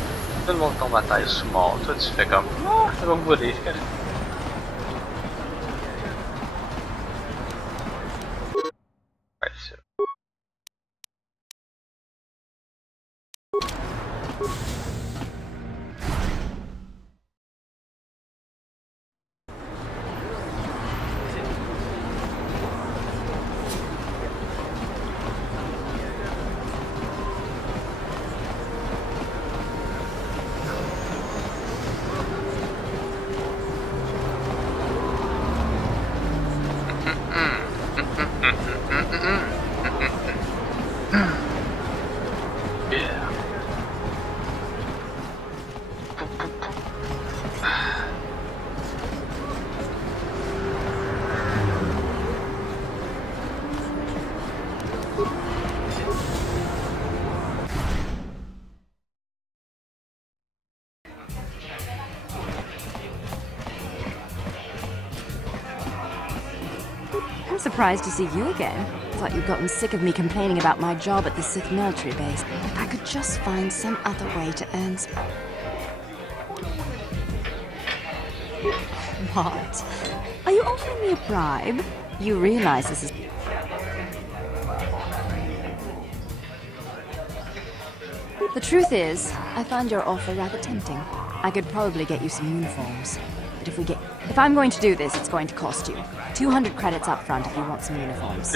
tout le monde tombe à terre sous mort, toi tu fais comme ah, ça va me brûler, c'est correct. Ouais, c'est ça. I'm surprised to see you again. Thought you'd gotten sick of me complaining about my job at the Sith military base. If I could just find some other way to earn some... What? Are you offering me a bribe? You realize this is... The truth is, I find your offer rather tempting. I could probably get you some uniforms. But if I'm going to do this, it's going to cost you 200 credits up front if you want some uniforms.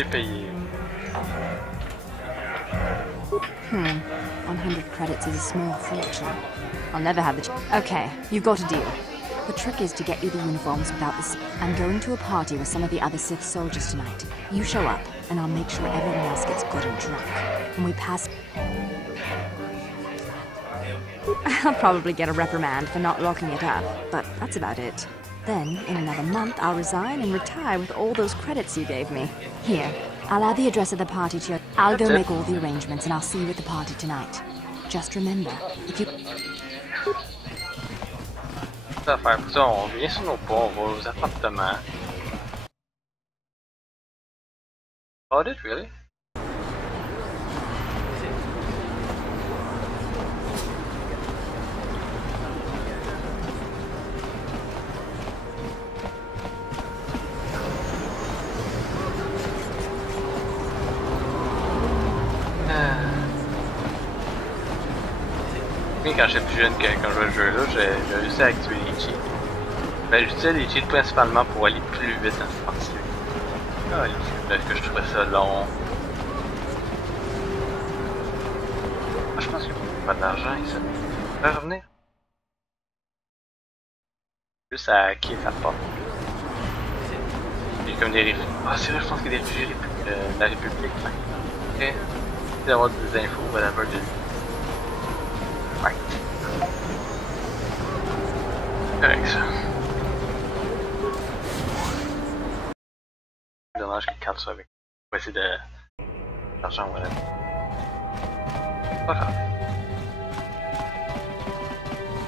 100 credits is a small fortune. I'll never have the Okay, you've got a deal. The trick is to get you the uniforms without the... I'm going to a party with some of the other Sith soldiers tonight. You show up, and I'll make sure everyone else gets good and drunk. When we pass... I'll probably get a reprimand for not locking it up, but that's about it. Then, in another month, I'll resign and retire with all those credits you gave me. Here, I'll add the address of the party to your... I'll go make all the arrangements, and I'll see you at the party tonight. Just remember, if you... Ça va faire ça, on vient sur nos pas, on va aux appartements. Oh, did really? Quand j'étais plus jeune, quand je jouais ce jeu-là, j'ai réussi à activer les cheats. Ben, j'utilisais les cheats principalement pour aller plus vite dans cette partie-là. Ah, parce que je trouvais ça long. Ah, je pense qu'il n'y a pas d'argent ici. Ça va revenir. Juste à hacker sa porte. Il y a comme des réfugiés. Ah, c'est vrai, je pense qu'il y a des réfugiés de la République. Ok. Il d'avoir des infos, whatever, de... Ouais. Correct ça. Dommage qu'il calme ça avec. On va essayer de... l'argent, voilà. Pas grave.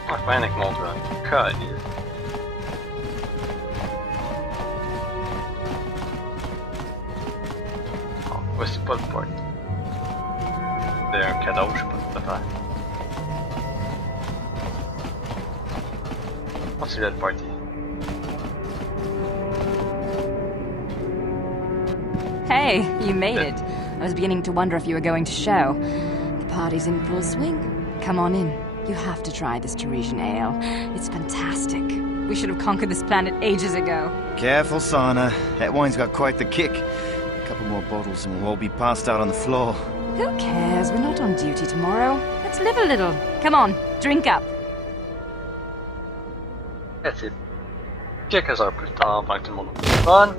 Ah, je vais avec mon drone. Calice. Bon, voici pas le port. C'est un cadeau, je sais pas ce que ça fait. What's your dead party? Hey, you made it. I was beginning to wonder if you were going to show. The party's in full swing. Come on in. You have to try this Teresian ale. It's fantastic. We should have conquered this planet ages ago. Careful, Sana. That wine's got quite the kick. A couple more bottles and we'll all be passed out on the floor. Who cares? We're not on duty tomorrow. Let's live a little. Come on, drink up. That's it. Quelques heures plus tard, pendant que tout le monde a du fun.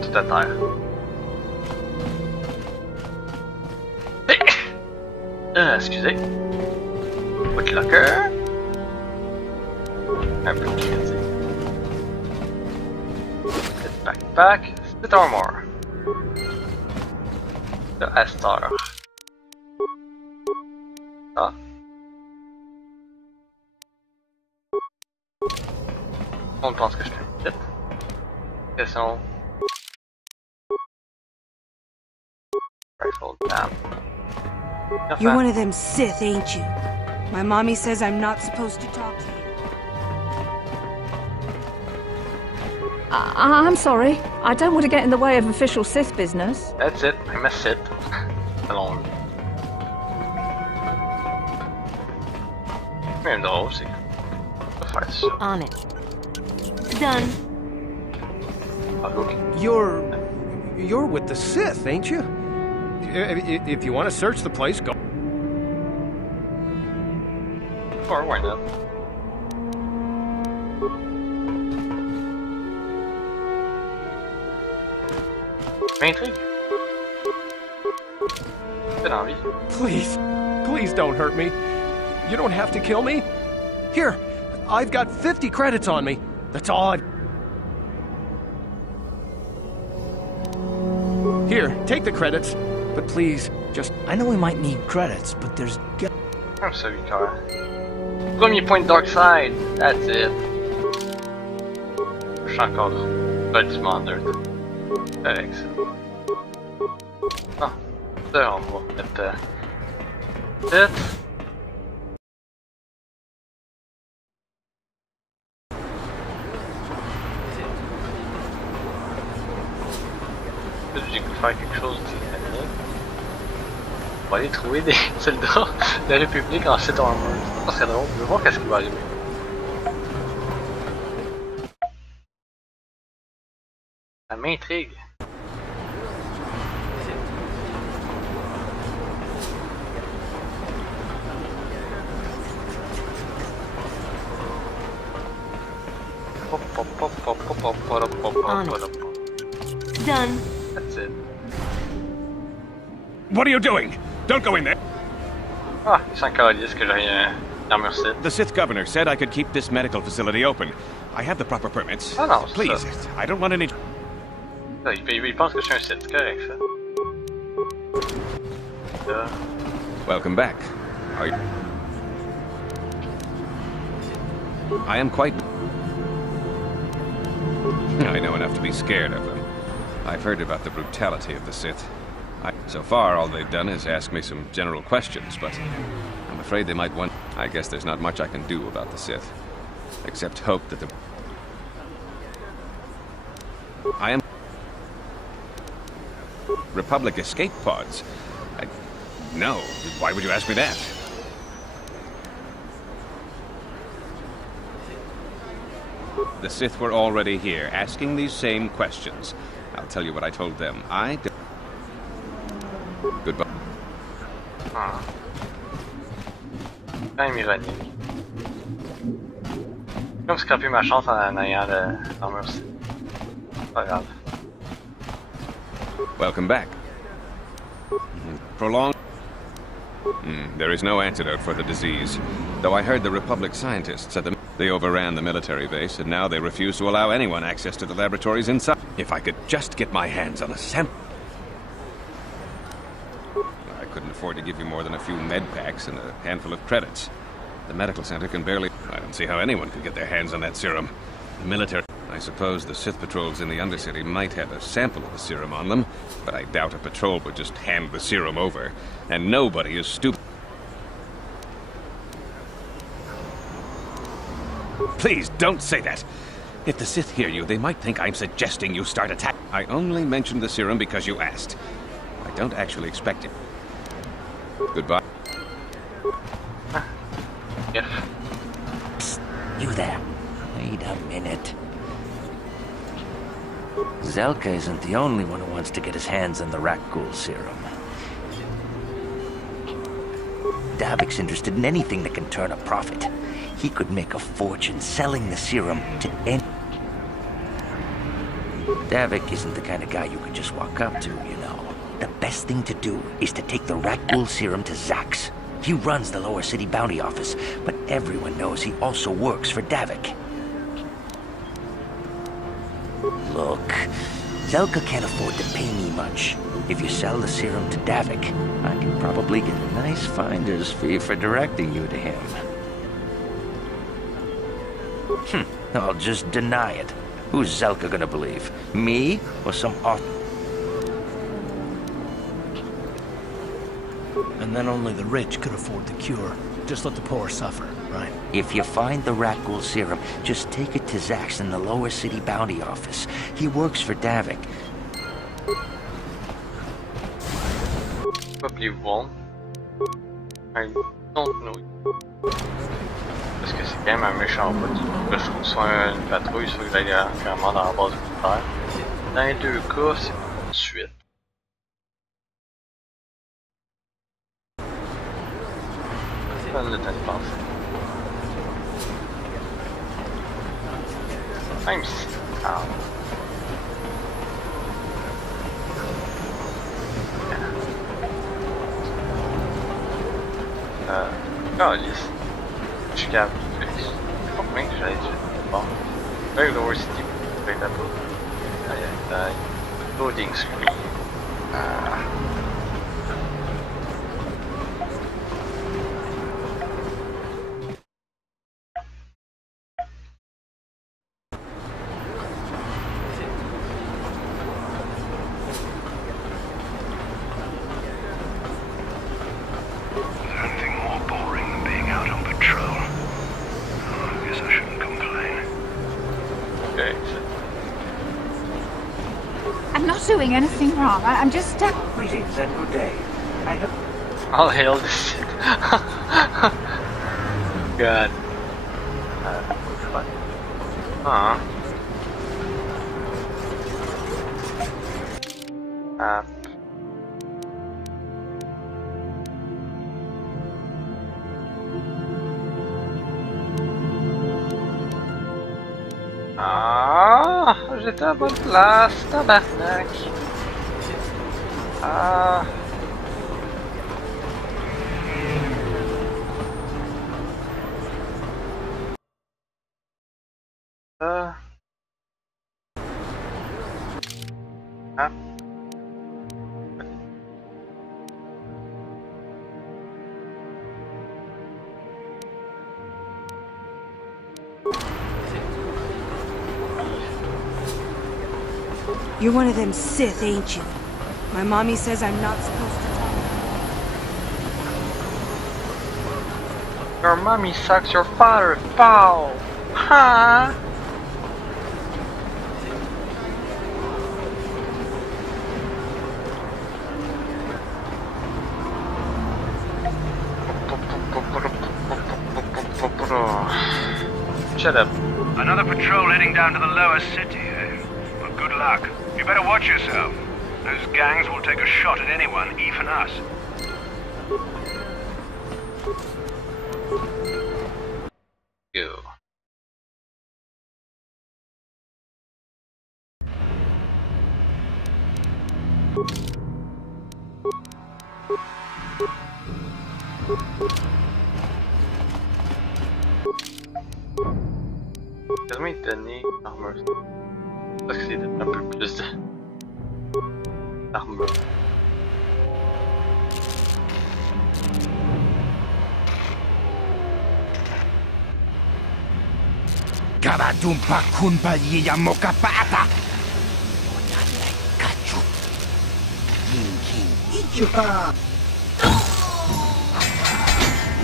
Tout à terre. Excusez. Woodlocker. Un peu de crédit. Petit backpack. Split armor. De Astar. Ah. On pense que je fais vite. Question Rifle down. You're one of them Sith, ain't you? My mommy says I'm not supposed to talk to you. I'm sorry. I don't want to get in the way of official Sith business. That's it. I'm a Sith. Alone. Même drôle, c'est on va faire ça. On it. Done. You're with the Sith, ain't you? If you want to search the place, go. Or why not? M'intrigue. J'ai envie. Please don't hurt me. You don't have to kill me. Here, I've got 50 credits on me. That's all Here, take the credits. But please, just... I know we might need credits, but there's... I'm sorry, car. Premier point dark side. That's it. Je suis encore relativement under. Correct, ça. Non. Ça, on va mettre... Peut-être... J'ai pu faire quelque chose d'inanimé. On va aller trouver des soldats de la République en site armor. Ça serait drôle, je vais voir qu'est-ce qui va arriver. Ça m'intrigue. Done. That's it. What are you doing? Don't go in there. Ah, il s'en calisse que j'ai une armure Sith. The Sith governor said I could keep this medical facility open. I have the proper permits. Ah non, please, I don't want any... Il pense que je suis un Sith, c'est correct ça. Welcome back. Are you... I am quite... I know enough to be scared of them. I've heard about the brutality of the Sith. So far, all they've done is ask me some general questions, but I'm afraid they might want... I guess there's not much I can do about the Sith, except hope that the... I am... Republic escape pods? No, why would you ask me that? The Sith were already here, asking these same questions. I'll tell you what I told them. Goodbye. Ah. Quand même ironique. Comme scraper ma chance en ayant l'armure Sith. Pas grave. Welcome back. Prolonged... there is no antidote for the disease. Though I heard the Republic scientists said they overran the military base, and now they refuse to allow anyone access to the laboratories inside. If I could just get my hands on a sample... I couldn't afford to give you more than a few med packs and a handful of credits. The medical center can barely... I don't see how anyone could get their hands on that serum. The military... I suppose the Sith patrols in the Undercity might have a sample of the serum on them, but I doubt a patrol would just hand the serum over. And nobody is stupid. Please, don't say that. If the Sith hear you, they might think I'm suggesting you start attack. I only mentioned the serum because you asked. I don't actually expect it. Goodbye. Yes. Psst, you there. Wait a minute. Zelka isn't the only one who wants to get his hands on the Rakghoul serum. Davik's interested in anything that can turn a profit. He could make a fortune selling the serum to any... Davik isn't the kind of guy you could just walk up to, you know. The best thing to do is to take the Rakghoul serum to Zax. He runs the Lower City Bounty Office, but everyone knows he also works for Davik. Look, Zelka can't afford to pay me much. If you sell the serum to Davik, I can probably get a nice finder's fee for directing you to him. I'll just deny it. Who's Zelka gonna believe? Me or some author? And then only the rich could afford the cure. Just let the poor suffer, right? If you find the rat ghoul serum, just take it to Zach's in the lower city bounty office. He works for Davik. Probably won't. I don't know. Parce que c'est quand même un méchant bout. Que je trouve soit une patrouille, soit que j'aille carrément dans la base militaire. Dans les deux cas, c'est pas tout de suite. Ça donne le temps de penser. Même si... Ah. Calice. Je suis capable. Je sais pas combien que j'allais dire. Bon. Very lower city. Avec la peau. Aïe aïe aïe. Loading screen. Doing anything wrong. I'm just stuck. Greetings and good day. I'll hail this shit. God. What? J'étais à bonne place, tabarnak. You're one of them Sith, ain't you? My mommy says I'm not supposed to talk. Your mommy sucks your father foul! Huh? Shut up. Another patrol heading down to the lower city, eh? Well, good luck. You better watch yourself. Those gangs will take a shot at anyone, even us. Go. Quasiment étonné armure. Parce que c'est un peu plus d'armure. Karadumpa kunpa ya mokapata. Kachu. King Ichuka.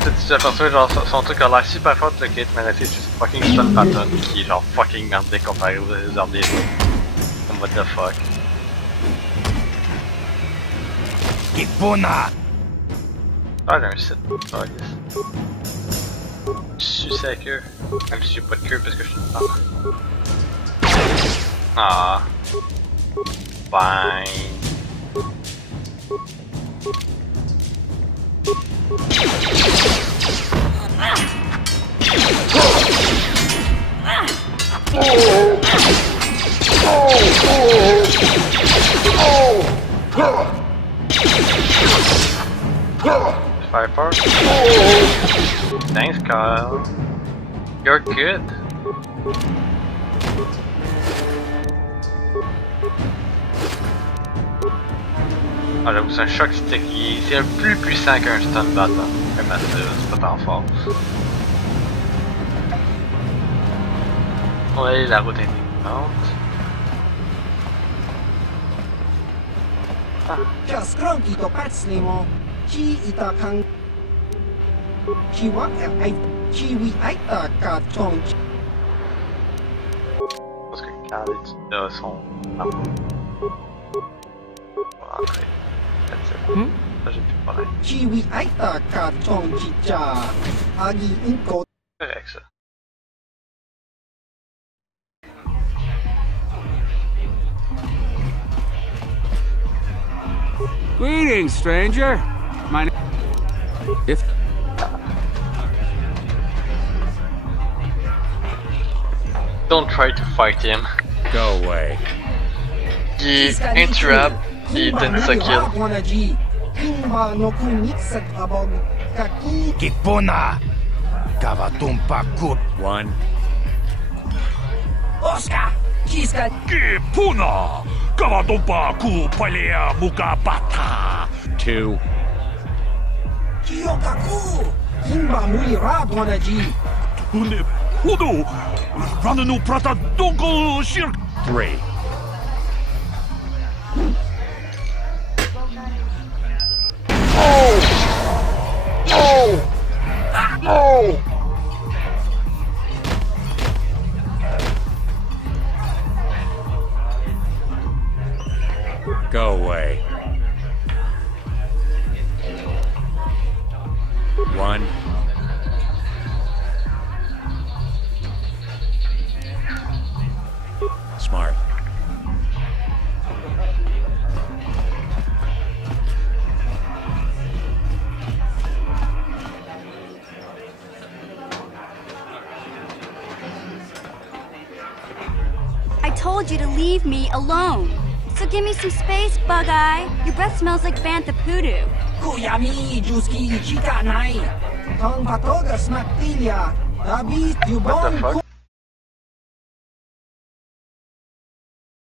Tu t'aperçois genre son truc a l'air super fort le kit, mais là c'est juste fucking stun pattern qui est genre fucking merdé comparé aux armes des autres. Comme what the fuck. Ibona. Ah j'ai un site. Oh yes. Je suis sa queue. Même si j'ai pas de queue parce que je suis une femme. Ah. Fine. Fire power. Thanks, Kyle. You're good. Ah j'avoue c'est un choc stick, c'est plus puissant qu'un stun battant. Même à ça, c'est pas tant fort. On va aller la route intelligente. Just grunky to patch Nemo. Parce que quand les là sont... Ah. On va rentrer. That's it. Ça, j'ai plus de problème. Correct, ça. Greetings, stranger. My name... If... Don't try to fight him. Go away. Il est intuable, il donne sa kill. Kipuna! Kavatumpa kup. One. Oscar! Kiska! Kipuna! Kavatumpa ku palea mukapata. Two. Kiyokaku! Himba muli radwanaji! Hudu! Rananu prata donko shir. Three. Oh! Oh! Oh! Go away. One. Smart. I told you to leave me alone. So give me some space, Bug-Eye. Your breath smells like Bantha Poodoo. Kuyami Juski Chikanai! Tong Patoga Smaktilia! David What the fuck?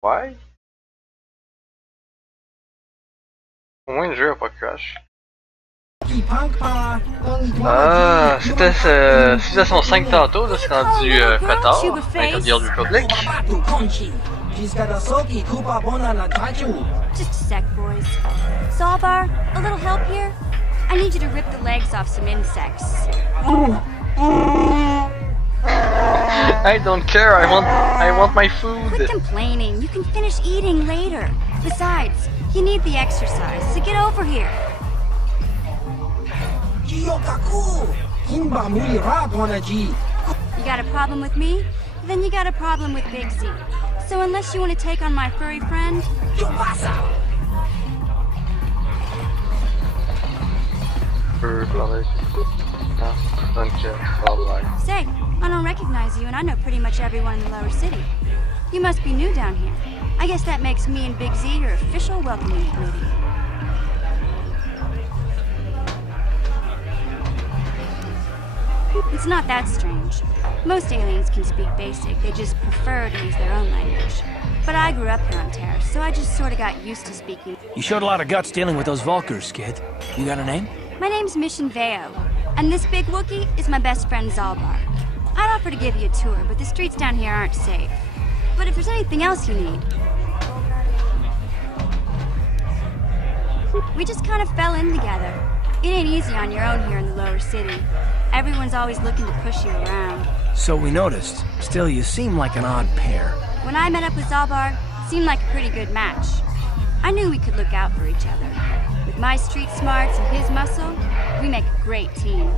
Why? Au moins le jeu a pas crash. Ah, c'était Civilisation 5 tantôt, là c'est rendu Kotor, intérieur du Republic. Just a sec, boys. Zalbar, a little help here? I need you to rip the legs off some insects. I don't care, I want my food. Quit complaining, you can finish eating later. Besides, you need the exercise, so get over here. You got a problem with me? Then you got a problem with Big Z. So unless you want to take on my furry friend... Say, I don't recognize you and I know pretty much everyone in the lower city. You must be new down here. I guess that makes me and Big Z your official welcoming committee. It's not that strange. Most aliens can speak basic, they just prefer to use their own language. But I grew up here on Terra, so I just sort of got used to speaking. You showed a lot of guts dealing with those Vulkars, kid. You got a name? My name's Mission Veo, and this big Wookiee is my best friend Zalbar. I'd offer to give you a tour, but the streets down here aren't safe. But if there's anything else you need... We just kind of fell in together. It ain't easy on your own here in the lower city. Everyone's always looking to push you around. So we noticed. Still, you seem like an odd pair. When I met up with Zalbar, it seemed like a pretty good match. I knew we could look out for each other. With my street smarts and his muscle, we make a great team.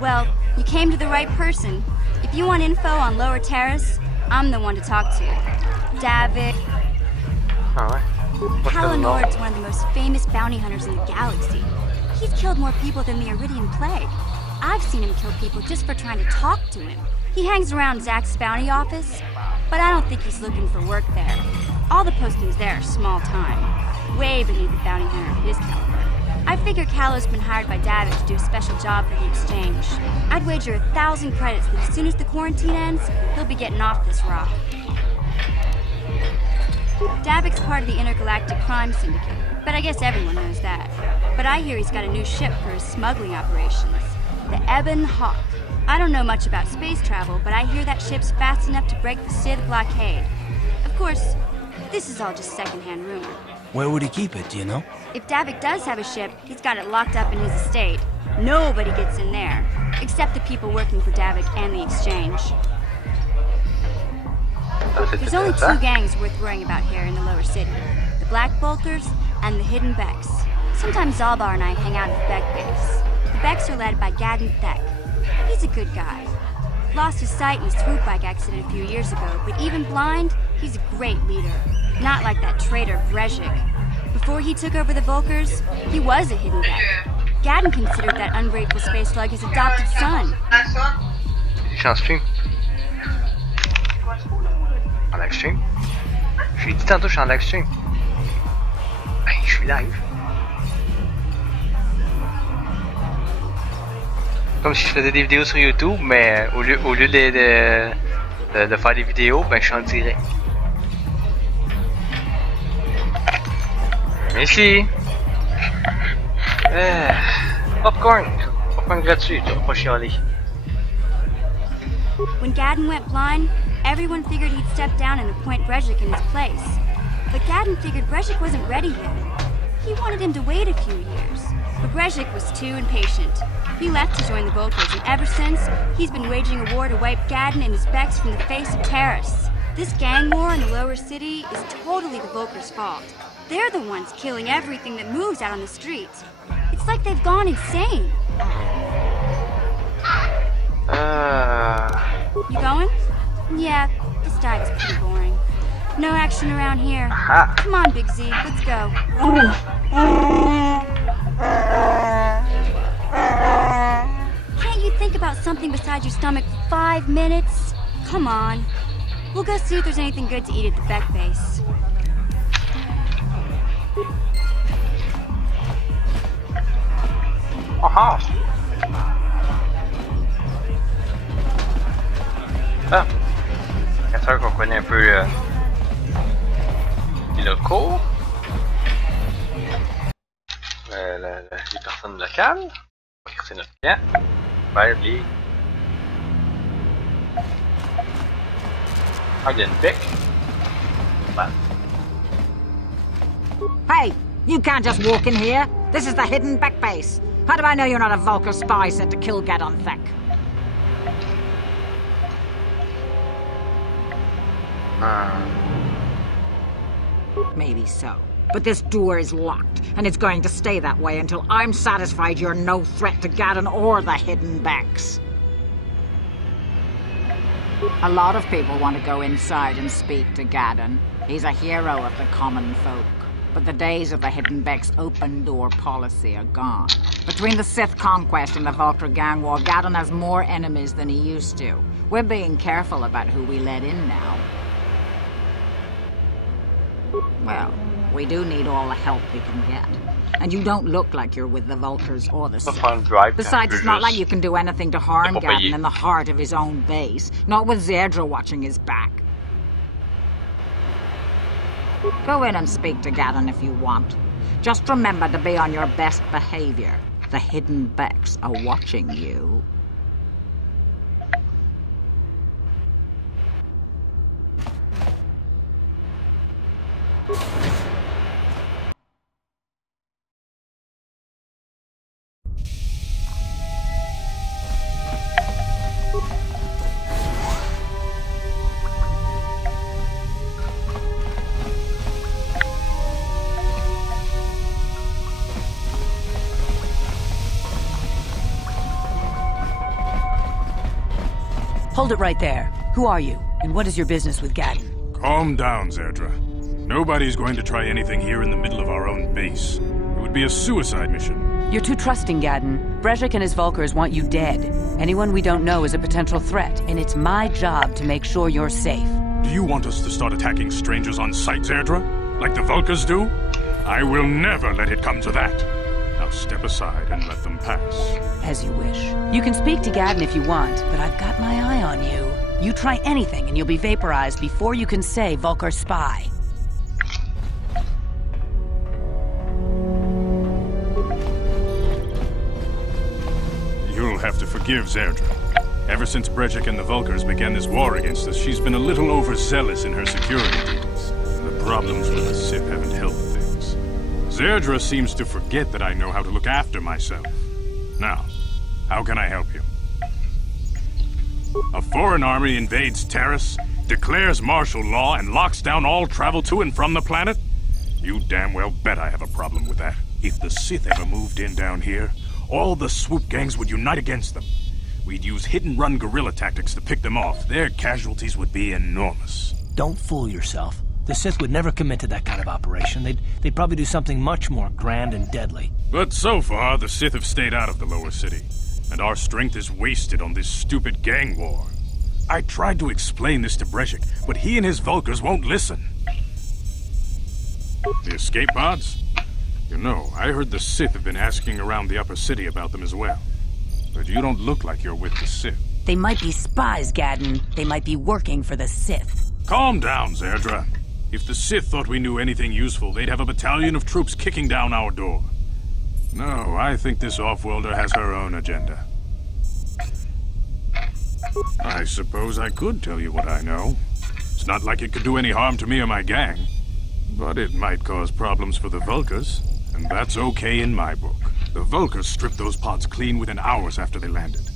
Well, you came to the right person. If you want info on Lower Terrace, I'm the one to talk to. David. Palinord's one of the most famous bounty hunters in the galaxy. He's killed more people than the Iridian Plague. I've seen him kill people just for trying to talk to him. He hangs around Zack's bounty office, but I don't think he's looking for work there. All the postings there are small time, way beneath the bounty hunter of his caliber. I figure Callow's been hired by David to do a special job for the exchange. I'd wager 1,000 credits that as soon as the quarantine ends, he'll be getting off this rock. Davik's part of the Intergalactic Crime Syndicate, but I guess everyone knows that. But I hear he's got a new ship for his smuggling operations, the Ebon Hawk. I don't know much about space travel, but I hear that ship's fast enough to break the Sith blockade. Of course, this is all just secondhand rumor. Where would he keep it, do you know? If Davik does have a ship, he's got it locked up in his estate. Nobody gets in there, except the people working for Davik and the exchange. There's only two gangs worth worrying about here in the lower city. The Black Bolters and the Hidden Becks. Sometimes Zalbar and I hang out at the Beck base. The Becks are led by Gadden Thek. He's a good guy. Lost his sight in a swoop bike accident a few years ago, but even blind, he's a great leader. Not like that traitor Brezhik. Before he took over the Volkers, he was a Hidden Beck. Gadden considered that ungrateful space slug his adopted son. Je suis en stream. En live stream. Je lui ai dit tantôt, je suis en live stream. Hey, je suis live. Comme si je faisais des vidéos sur YouTube, mais au lieu de faire des vidéos, ben je suis en direct. Ici. Popcorn. Popcorn gratuit, tu vas pas chialer. When Gadden went blind, everyone figured he'd step down and appoint Brezhik in his place. But Gadden figured Brezhik wasn't ready yet. He wanted him to wait a few years. But Brezhik was too impatient. He left to join the Volkers, and ever since, he's been waging a war to wipe Gadden and his Becks from the face of Terrace. This gang war in the lower city is totally the Volkers' fault. They're the ones killing everything that moves out on the streets. It's like they've gone insane. You going? Yeah, this dive is pretty boring. No action around here. Aha. Come on, Big Z, let's go. Can't you think about something besides your stomach for 5 minutes? Come on. We'll go see if there's anything good to eat at the Beck base. Aha! Ah! C'est sûr qu'on connaît un peu les locaux. Les personnes locales. C'est notre client. Barely. Beck. Well. Hey, you can't just walk in here. This is the Hidden Beck base. How do I know you're not a Volker spy sent to kill Gadden Thek? Maybe so. But this door is locked, and it's going to stay that way until I'm satisfied you're no threat to Gadden or the Hidden Becks. A lot of people want to go inside and speak to Gadden. He's a hero of the common folk. But the days of the Hidden Beck's open-door policy are gone. Between the Sith conquest and the Volker gang war, Gadden has more enemies than he used to. We're being careful about who we let in now. Well, we do need all the help we can get. And you don't look like you're with the Volkers or the Sith. Besides, it's not like you can do anything to harm Gadden in the heart of his own base. Not with Zerdra watching his back. Go in and speak to Gadden if you want. Just remember to be on your best behavior. The Hidden Becks are watching you. Hold it right there. Who are you, and what is your business with Gadden? Calm down, Zerdra. Nobody's going to try anything here in the middle of our own base. It would be a suicide mission. You're too trusting, Gadden. Brezhik and his Volkers want you dead. Anyone we don't know is a potential threat, and it's my job to make sure you're safe. Do you want us to start attacking strangers on sight, Zerdra? Like the Volkers do? I will never let it come to that. Now step aside and let them pass. As you wish. You can speak to Gadden if you want, but I've got my eye on you. You try anything and you'll be vaporized before you can say Volker spy. You'll have to forgive Zerdra. Ever since Brezhik and the Volkers began this war against us, she's been a little overzealous in her security duties. The problems with the Sith haven't helped things. Zerdra seems to forget that I know how to look after myself. Now, how can I help you? A foreign army invades Terrace, declares martial law, and locks down all travel to and from the planet? You damn well bet I have a problem with that. If the Sith ever moved in down here, all the swoop gangs would unite against them. We'd use hit-and-run guerrilla tactics to pick them off. Their casualties would be enormous. Don't fool yourself. The Sith would never commit to that kind of operation. They'd probably do something much more grand and deadly. But so far, the Sith have stayed out of the lower city, and our strength is wasted on this stupid gang war. I tried to explain this to Brezhik, but he and his Vulkars won't listen. The escape pods? You know, I heard the Sith have been asking around the upper city about them as well. But you don't look like you're with the Sith. They might be spies, Gadden. They might be working for the Sith. Calm down, Zerdra. If the Sith thought we knew anything useful, they'd have a battalion of troops kicking down our door. No, I think this off-worlder has her own agenda. I suppose I could tell you what I know. It's not like it could do any harm to me or my gang. But it might cause problems for the Vulkars, and that's okay in my book. The Vulkars stripped those pods clean within hours after they landed.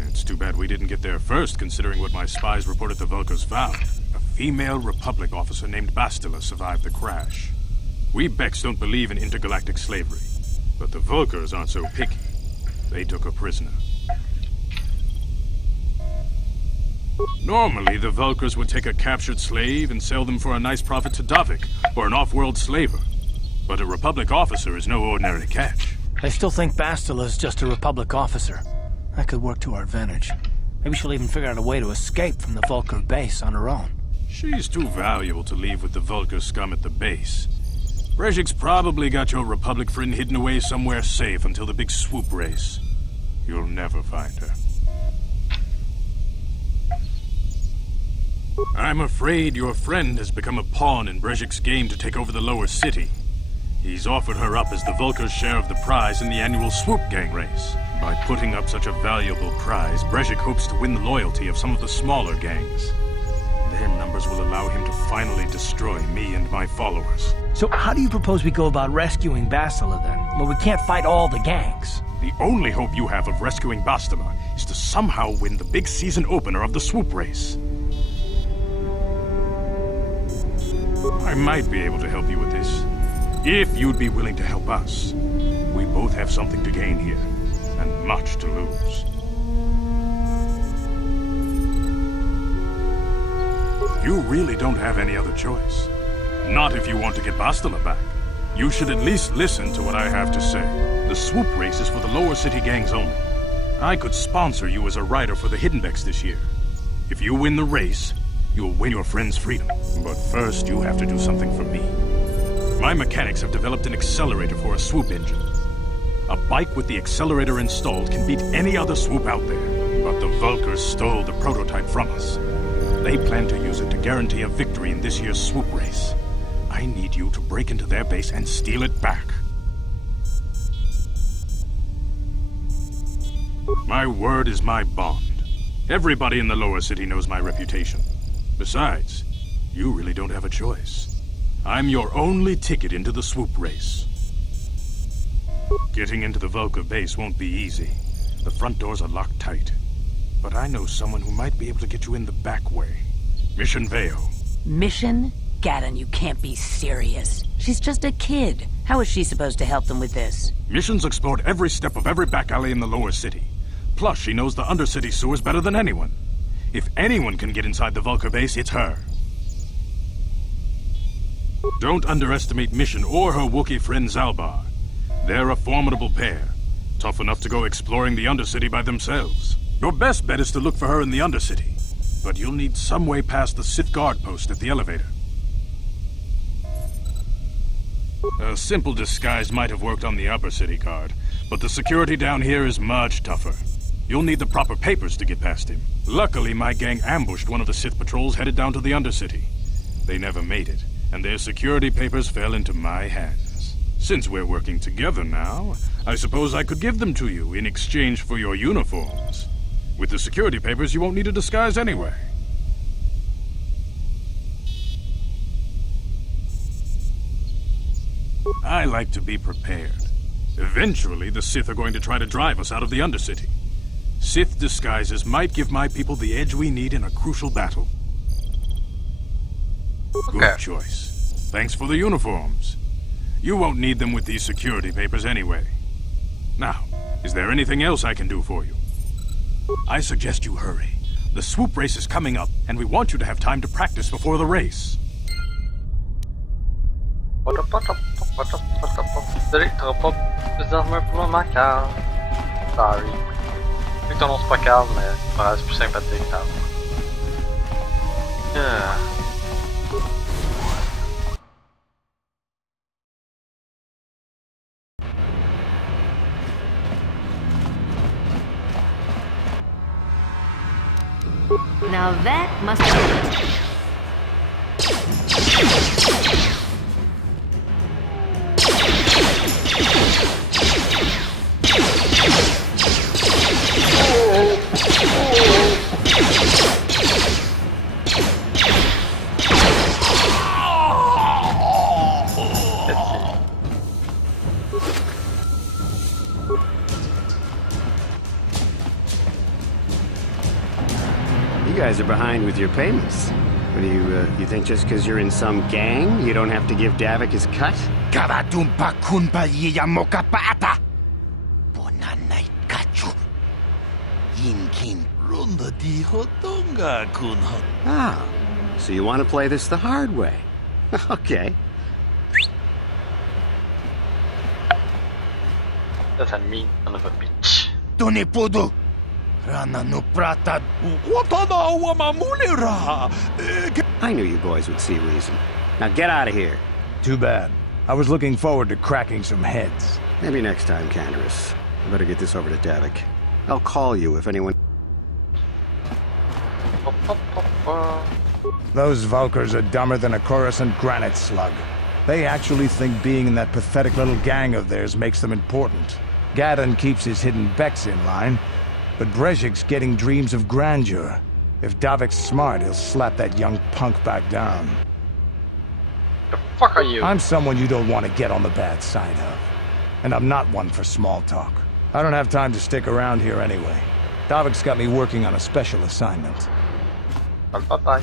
It's too bad we didn't get there first, considering what my spies reported the Vulkars found. A female Republic officer named Bastila survived the crash. We Beks don't believe in intergalactic slavery, but the Vulkars aren't so picky. They took a prisoner. Normally, the Vulkars would take a captured slave and sell them for a nice profit to Davik, or an off-world slaver. But a Republic officer is no ordinary catch. I still think Bastila's just a Republic officer. That could work to our advantage. Maybe she'll even figure out a way to escape from the Vulkar base on her own. She's too valuable to leave with the Vulkar scum at the base. Brezhik's probably got your Republic friend hidden away somewhere safe until the big swoop race. You'll never find her. I'm afraid your friend has become a pawn in Brezhik's game to take over the lower city. He's offered her up as the Vulkar's share of the prize in the annual swoop gang race. By putting up such a valuable prize, Brezhik hopes to win the loyalty of some of the smaller gangs. Their numbers will allow him to finally destroy me and my followers. So how do you propose we go about rescuing Bastila then? Well, we can't fight all the gangs. The only hope you have of rescuing Bastila is to somehow win the big season opener of the swoop race. I might be able to help you with this, if you'd be willing to help us. We both have something to gain here, and much to lose. You really don't have any other choice. Not if you want to get Bastila back. You should at least listen to what I have to say. The swoop race is for the lower city gangs only. I could sponsor you as a rider for the Hidden Becks this year. If you win the race, you'll win your friend's freedom. But first, you have to do something for me. My mechanics have developed an accelerator for a swoop engine. A bike with the accelerator installed can beat any other swoop out there. But the Vulkars stole the prototype from us. They plan to use it to guarantee a victory in this year's swoop race. I need you to break into their base and steal it back. My word is my bond. Everybody in the lower city knows my reputation. Besides, you really don't have a choice. I'm your only ticket into the swoop race. Getting into the Vulkar base won't be easy. The front doors are locked tight. But I know someone who might be able to get you in the back way. Mission Veo. Mission? Gadden, you can't be serious. She's just a kid. How is she supposed to help them with this? Mission's explored every step of every back alley in the lower city. Plus, she knows the undercity sewers better than anyone. If anyone can get inside the Vulkar base, it's her. Don't underestimate Mission or her Wookiee friend Zalbar. They're a formidable pair, tough enough to go exploring the Undercity by themselves. Your best bet is to look for her in the Undercity, but you'll need some way past the Sith guard post at the elevator. A simple disguise might have worked on the Upper City guard, but the security down here is much tougher. You'll need the proper papers to get past him. Luckily, my gang ambushed one of the Sith patrols headed down to the Undercity. They never made it, and their security papers fell into my hands. Since we're working together now, I suppose I could give them to you in exchange for your uniforms. With the security papers, you won't need a disguise anyway. I like to be prepared. Eventually, the Sith are going to try to drive us out of the Undercity. Sith disguises might give my people the edge we need in a crucial battle. Okay. Good choice. Thanks for the uniforms. You won't need them with these security papers anyway. Now, is there anything else I can do for you? I suggest you hurry. The swoop race is coming up, and we want you to have time to practice before the race. Sorry. Je sais que ton nom c'est pas Carl, mais c'est plus sympathique, Carl. Now that must be... You guys are behind with your payments. What do you think just because you're in some gang, you don't have to give Davik his cut? Ah, so you want to play this the hard way. Okay. That's a mean son of a bitch. I knew you boys would see reason. Now get out of here. Too bad. I was looking forward to cracking some heads. Maybe next time, Canderous. I better get this over to Davik. I'll call you if anyone... Those Vulkars are dumber than a Coruscant granite slug. They actually think being in that pathetic little gang of theirs makes them important. Gadon keeps his hidden Becks in line, but Brezhik's getting dreams of grandeur. If Davik's smart, he'll slap that young punk back down. The fuck are you? I'm someone you don't want to get on the bad side of. And I'm not one for small talk. I don't have time to stick around here anyway. Davik's got me working on a special assignment. Bye-bye.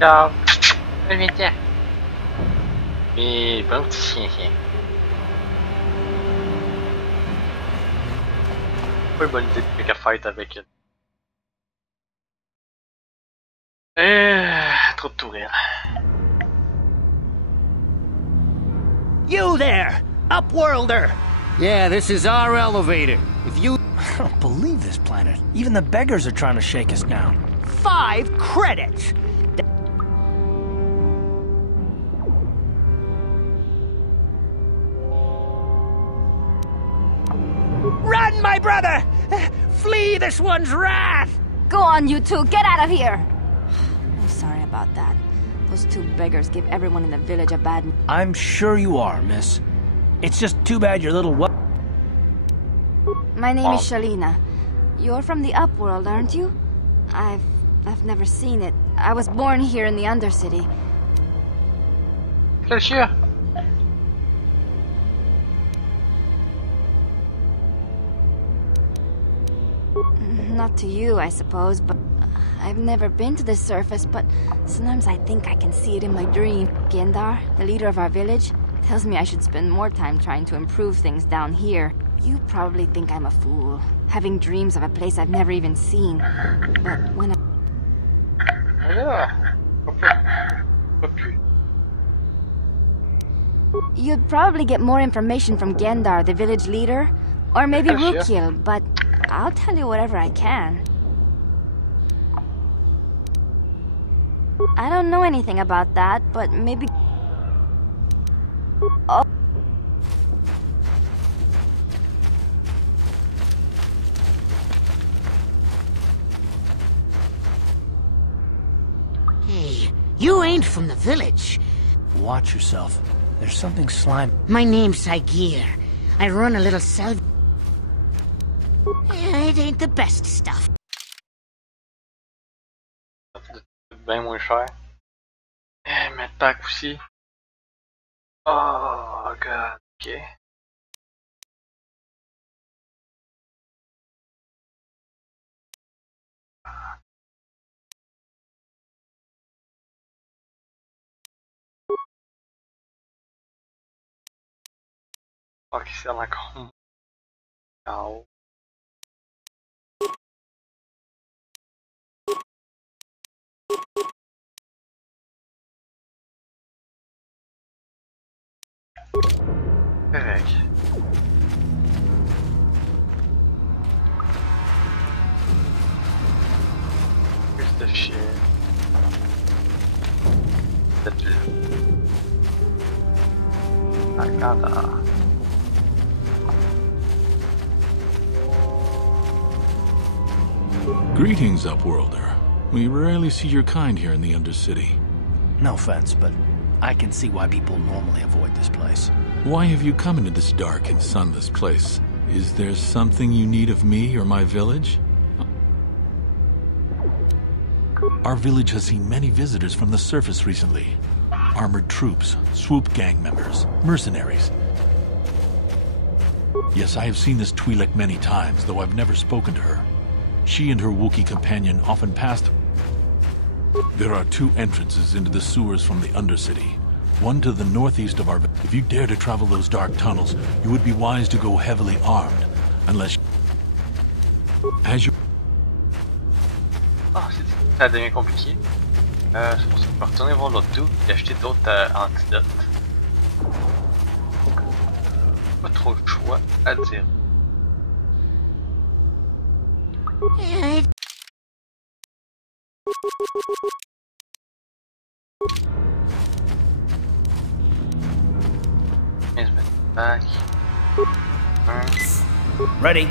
Ciao. Viens. Et bon petit chien. Pas une bonne idée de pick a fight avec elle. Trop de tourelles. You there! Upworlder! Yeah, this is our elevator. If you... I don't believe this planet. Even the beggars are trying to shake us down. 5 credits! Run, my brother! Flee the this one's wrath! Go on, you two, get out of here! I'm sorry about that. Those two beggars give everyone in the village a bad... I'm sure you are, miss. It's just too bad your little My name is Shalina. You're from the Upworld, aren't you? I've never seen it. I was born here in the Undercity. Not to you, I suppose, but I've never been to the surface, but sometimes I think I can see it in my dream. Gendar, the leader of our village, tells me I should spend more time trying to improve things down here. You probably think I'm a fool, having dreams of a place I've never even seen. But when I... You'd probably get more information from Gendar, the village leader, or maybe Rukiel, but I'll tell you whatever I can. I don't know anything about that, but maybe... Oh. Hey, you ain't from the village. Watch yourself. There's something slime. My name's Saigir. I run a little salv... It ain't the best stuff. Bien moins cher. Mettre pack aussi. Oh god, ok. Ok, c'est encore. Oh. Correct. Plus de shit. Peut-être là. Arcada. Greetings, Upworlder. We rarely see your kind here in the Undercity. No offense, but I can see why people normally avoid this place. Why have you come into this dark and sunless place? Is there something you need of me or my village? Our village has seen many visitors from the surface recently. Armored troops, swoop gang members, mercenaries. Yes, I have seen this Twi'lek many times, though I've never spoken to her. She and her Wookiee companion often passed. There are two entrances into the sewers from the Undercity. One to the northeast of our... If you dare to travel those dark tunnels, you would be wise to go heavily armed, unless... As you... Ah, ça devient compliqué. Je pense qu'on peut retourner voir l'autre dude et acheter d'autres antidotes. Pas trop le choix à dire. Back. Ready?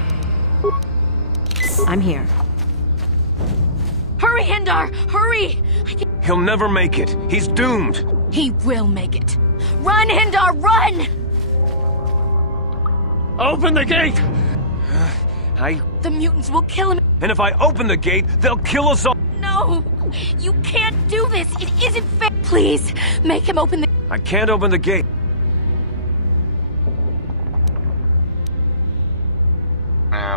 I'm here. Hurry, Hindar! Hurry! He'll never make it. He's doomed. He will make it. Run, Hindar, run! Open the gate! The mutants will kill him. And if I open the gate, they'll kill us all. No! You can't do this! It isn't fair! Please, make him open the... I can't open the gate.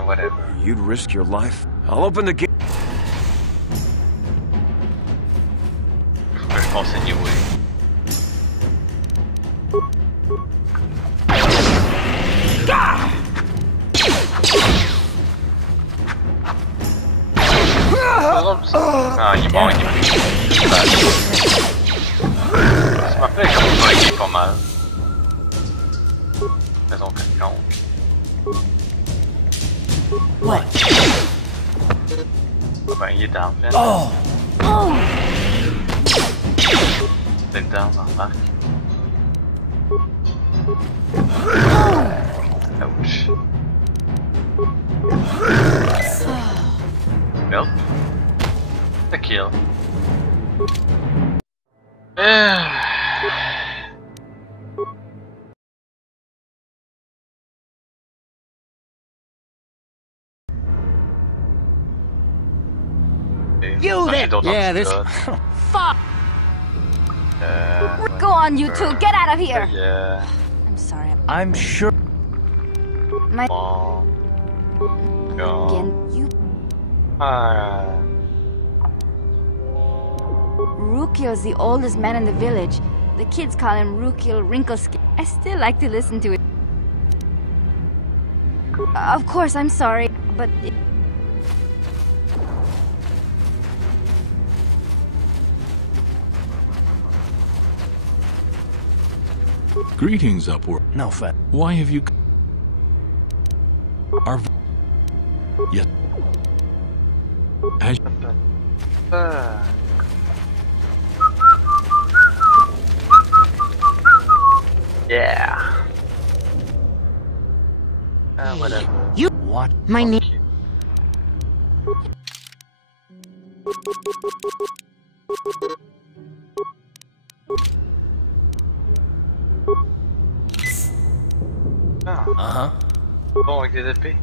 Whatever. You'd risk your life? I'll open the gate. Faut que je pense anyway. Ah, il est bon, il est bon. Ça m'appelle comme ça, il est pas mal. Faisons quelconque. What? Ben, il est down, là. Oh! Oh! C'est down, on remarque. Ouch. Well, the kill. You there! Yeah, this. Fuck! Go on, you two, get out of here! Yeah. I'm sorry. I'm sure. My. Again, you. Rukiel's the oldest man in the village. The kids call him Rukiel Wrinkleskin. I still like to listen to it. Of course, I'm sorry, but... Greetings, Upward. No, Fat. Why have you... Our... Yes. As... Yeah. Whatever. You... What? My name... Uh-huh. Bon, avec des épées.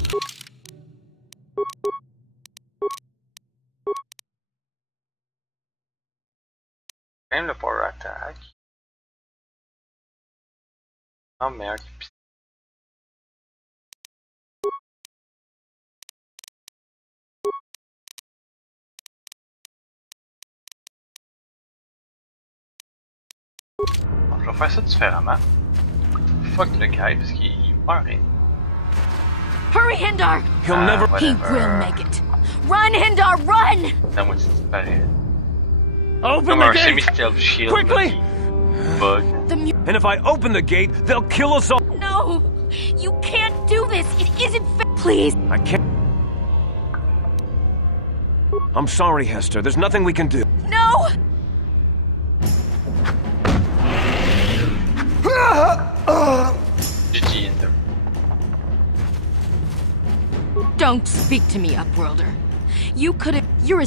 Quand même le power attack. Oh merde. Bon, je vais faire ça différemment. Fuck le guy parce qu'il meurt. Hurry, Hindar! He'll never. He will make it. Run, Hindar, run! That one's disparaît. Open the gate! Semi-stealth shield. Quickly! Bug. And if I open the gate, they'll kill us all. No! You can't do this! It isn't fair! Please! I can't. I'm sorry, Hester. There's nothing we can do. No! GG in there. Don't speak to me, Upworlder. You could've... You're a...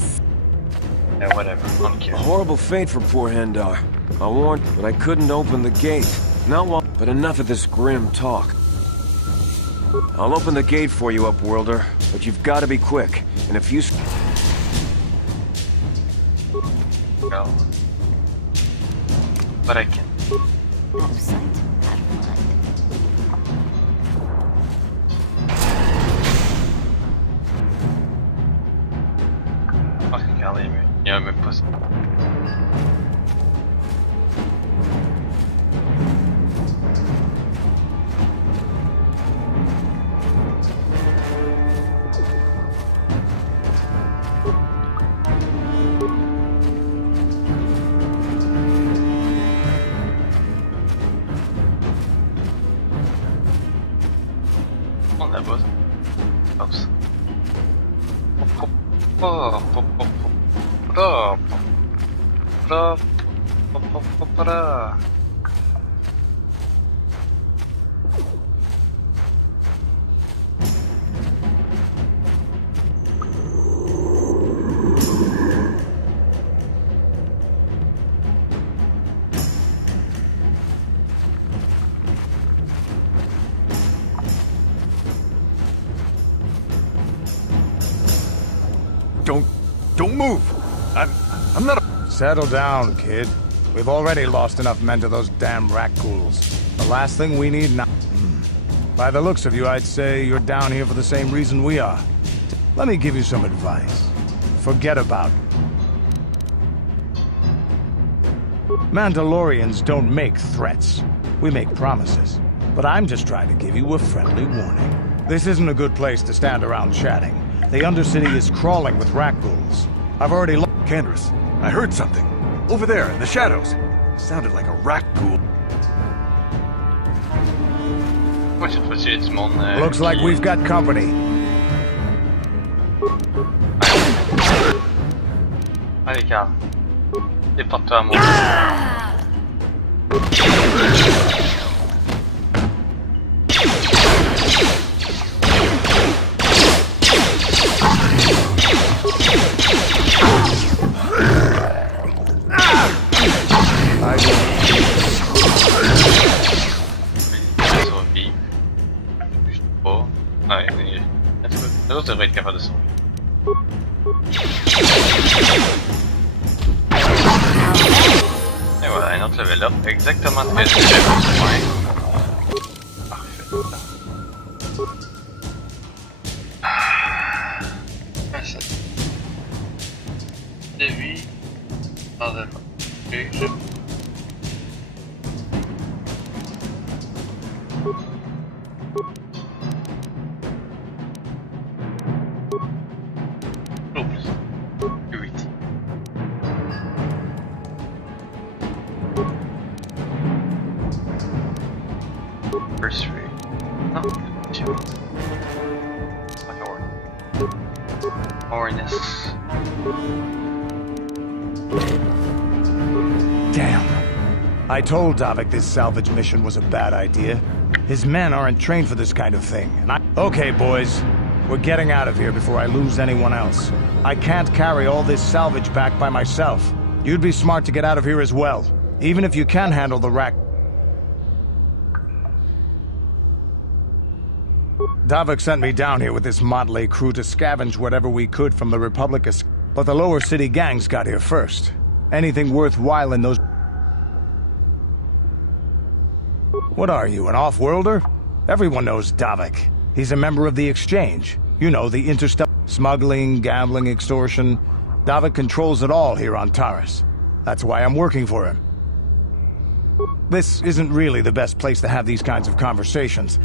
Yeah, whatever. I don't care. A horrible fate for poor Hendar. I warned, but I couldn't open the gate. Now what? But enough of this grim talk. I'll open the gate for you, Upworlder, but you've got to be quick. And if you... Go. But I can. Out of sight, out of mind. Fucking hell, il y a même pas ça. On a boss. Oops. Don't move! I'm not a... Settle down, kid. We've already lost enough men to those damn rat ghouls. The last thing we need now... By the looks of you, I'd say you're down here for the same reason we are. Let me give you some advice. Forget about it. Mandalorians don't make threats. We make promises. But I'm just trying to give you a friendly warning. This isn't a good place to stand around chatting. The Undercity is crawling with rat ghouls. I've already Candace, I heard something. Over there, in the shadows. Sounded like a rat ghoul. Looks like we've got company. Allez, Carl. Déporte-toi à moi. Et voilà, un autre level up, exactement ce que je fais besoin. Parfait. De vie. I told Davik this salvage mission was a bad idea. His men aren't trained for this kind of thing, and Okay, boys. We're getting out of here before I lose anyone else. I can't carry all this salvage back by myself. You'd be smart to get out of here as well, even if you can handle the rack. Davik sent me down here with this motley crew to scavenge whatever we could from the Republic, but the lower city gangs got here first. Anything worthwhile in those... What are you, an off-worlder? Everyone knows Davik. He's a member of the Exchange. You know, the interstellar... Smuggling, gambling, extortion. Davik controls it all here on Taris. That's why I'm working for him. This isn't really the best place to have these kinds of conversations.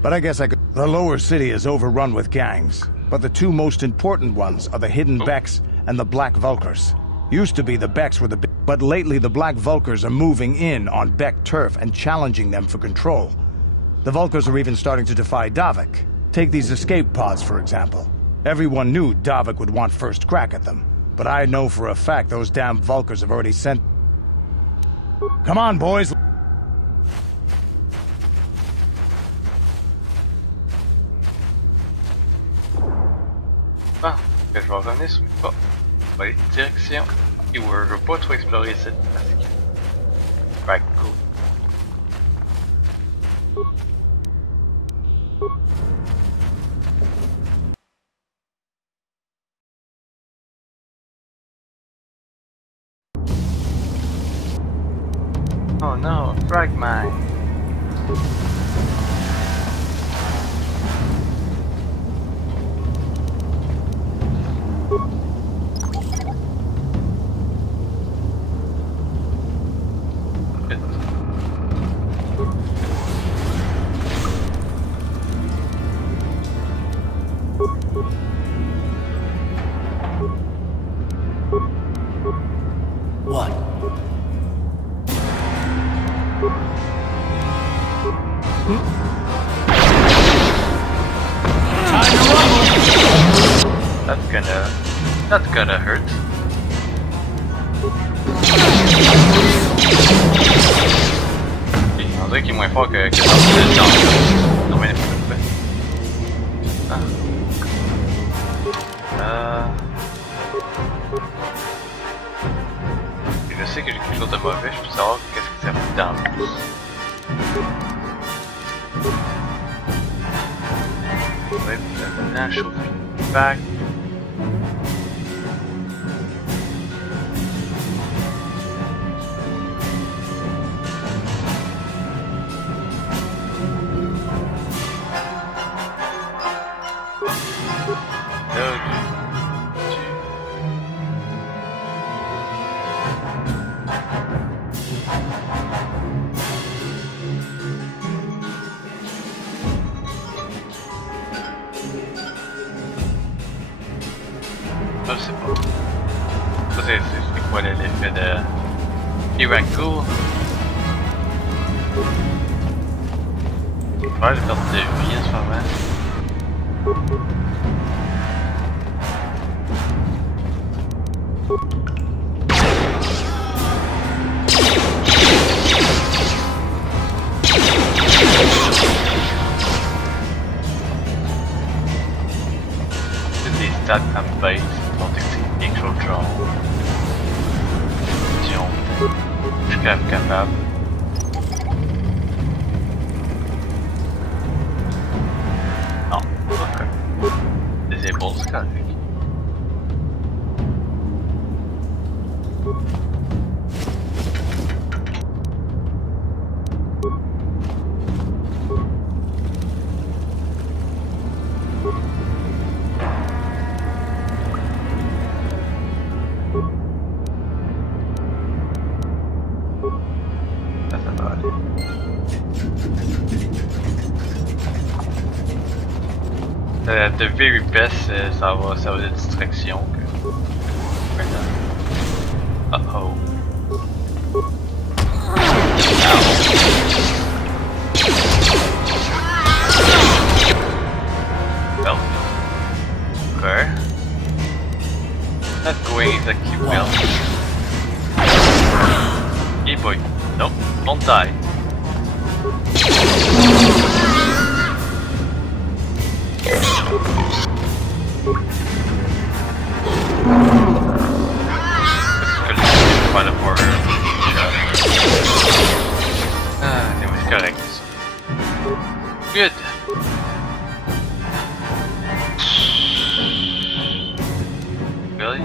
But I guess I could... The lower city is overrun with gangs. But the two most important ones are the Hidden Becks and the Black Vulkars. Used to be the Becks were the big... But lately the Black Vulkars are moving in on Beck turf and challenging them for control. The Vulkars are even starting to defy Davik. Take these escape pods, for example. Everyone knew Davik would want first crack at them. But I know for a fact those damn Vulkars have already sent... Come on, boys! Ah, je vais revenir sur mes pas. On va aller direction. Et je veux pas trop explorer cette partie. Right, cool. Oh no, frag mine. What? That's gonna hurt. On dirait qu'il est moins fort que dans le temps. Non mais n'importe quoi. Je sais que j'ai quelque chose de mauvais, je peux savoir qu'est-ce que ça fout dans le plus. Ouais, maintenant chauffe back. Je sais pas. Ça c'est quoi l'effet de Iraku? Je vais faire une perte de vie en ce moment. C'est des stats comme base. Control. Je suis capable. Non, ok. Disable, c'est correct. The very best, ça va de distraction. Uh-oh. Well. Okay. Not going exactly well. Hey boy. Nope, don't die. Correct. Good. Really?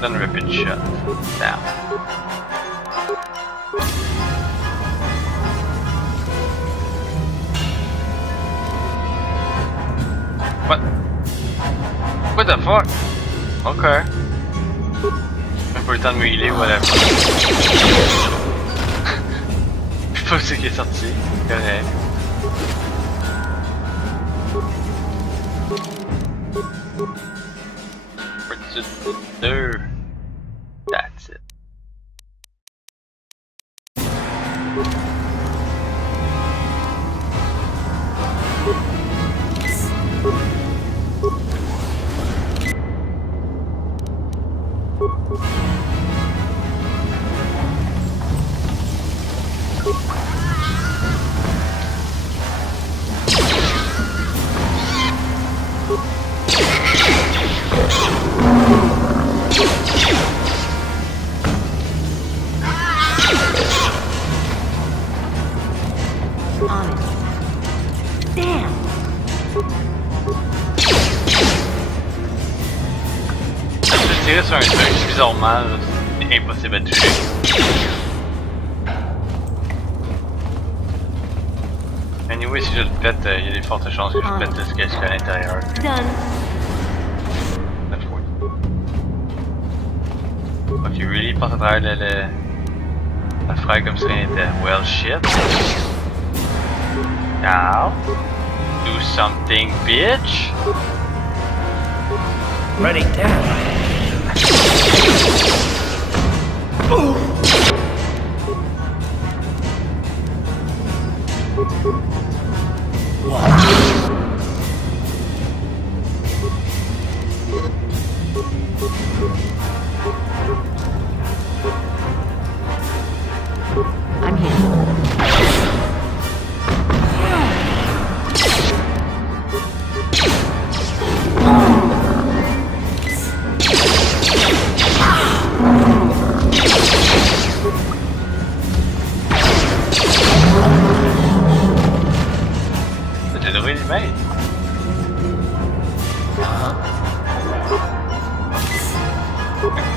Then rapid shot. Now. What? What the fuck? Okay. Pas le temps de me healer, whatever. Je sais pas ce qui est sorti. Correct. Deux. That's it. Tirer sur un truc bizarrement, c'est impossible à toucher. Anyway, si je le pète, il y a des fortes chances que je pète ce qu'il y a à l'intérieur. Ok, really, passe à travers la frère comme ça était. Well, shit. Now, do something, bitch. Ready, down. I'm here.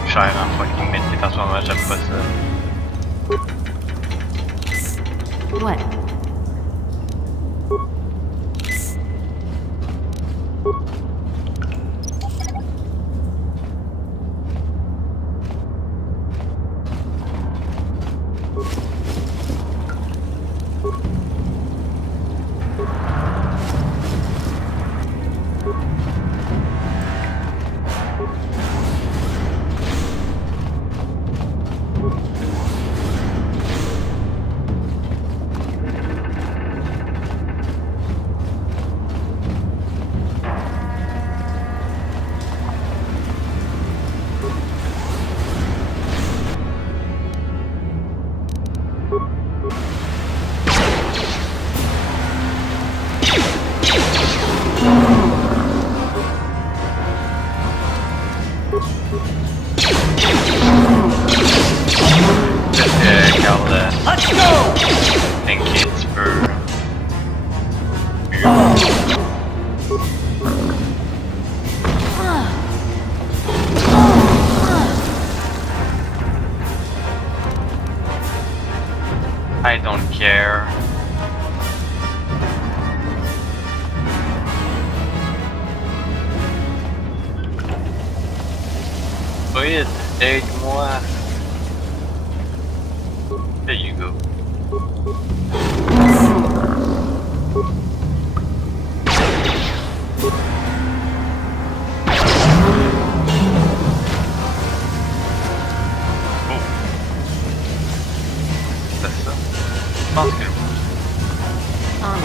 Cher en fucking métier en ce moment, j'aime pas ça. What? Let's go! Thank you, Spur. I don't care. Vite, aide-moi. on it.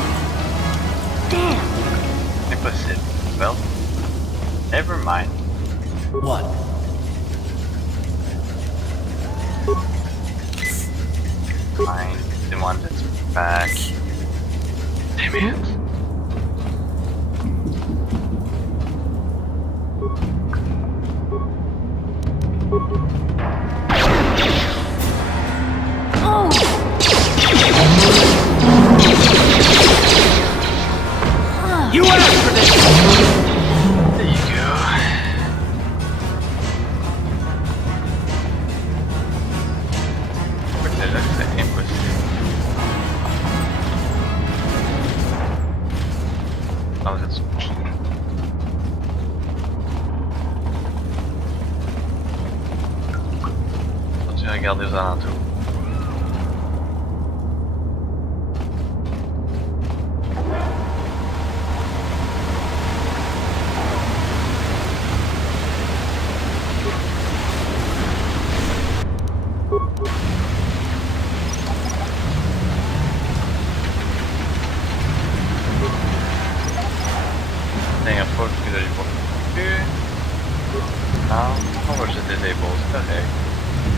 Damn! Impossible. Well, never mind. What? Fine. They want it back. Damn it. Oh! You asked for this! There you go. What the heck is that impossible? Oh, that's... Continue à regarder aux alentours. Dernière fois que je l'ai pas vu. Non, on va jeter des balles, c'est correct.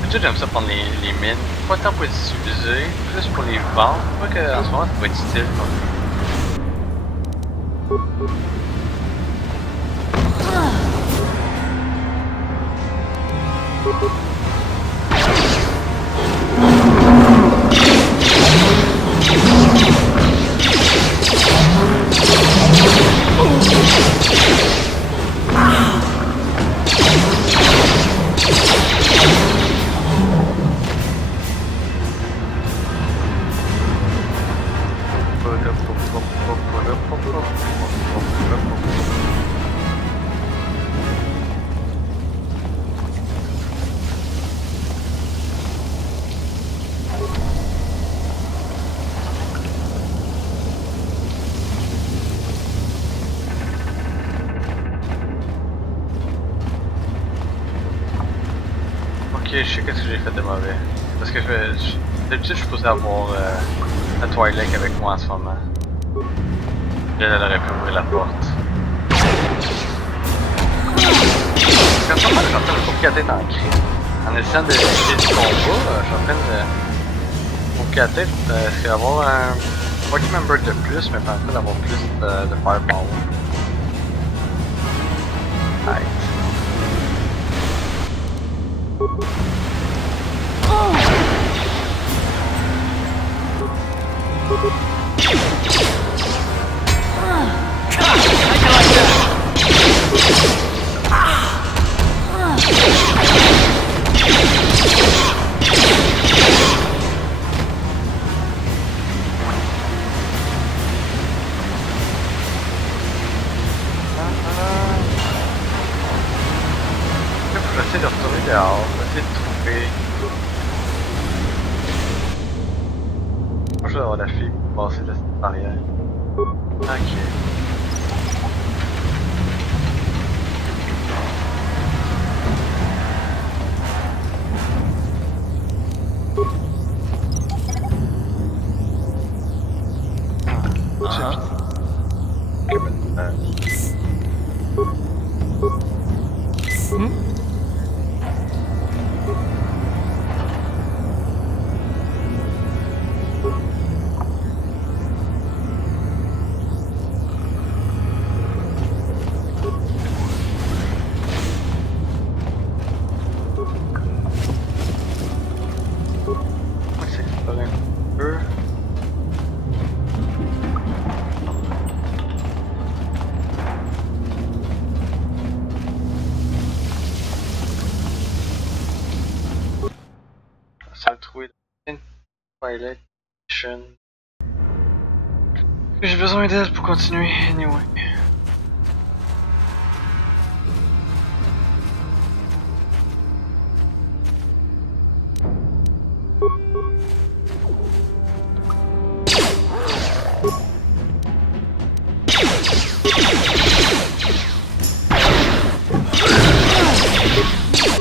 D'habitude, j'aime ça prendre les mines, pas tant pour les utiliser, plus pour les vendre. Je crois qu'en ce moment, ça va être utile. Ok, je sais qu'est-ce que j'ai fait de mauvais. Parce que d'habitude, je suis supposé avoir la Twilight avec moi en ce moment. Elle aurait pu ouvrir la porte. Quand ça, je suis en train de me couper la tête en crise. En essayant de essayer du combat, je suis en train de me couper la tête. Est-ce qu'avoir un party member de plus me permettrait d'avoir plus de firepower? Right. J'essaie de retourner dehors, j'essaie de trouver. Moi je vais avoir la fille pour passer de cette barrière. Ok. J'ai besoin d'aide pour continuer, anyway.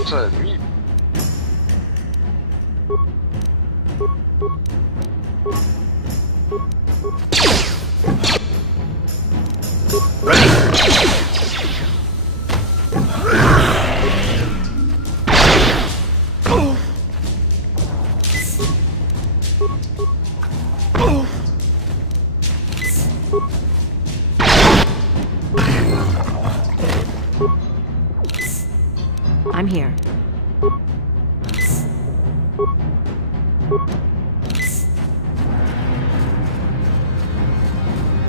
Ça, lui. I'm here.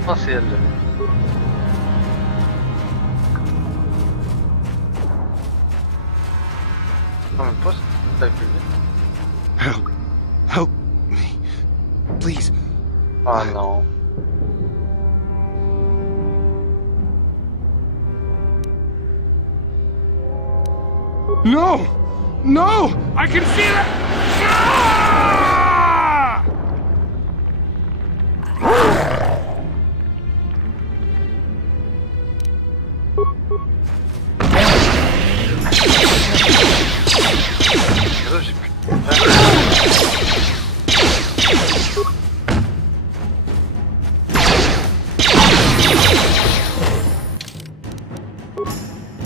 Facile. Non, même pas, c'est plus vite. Help me. Please. Oh non. No! No! I can feel it! Ah!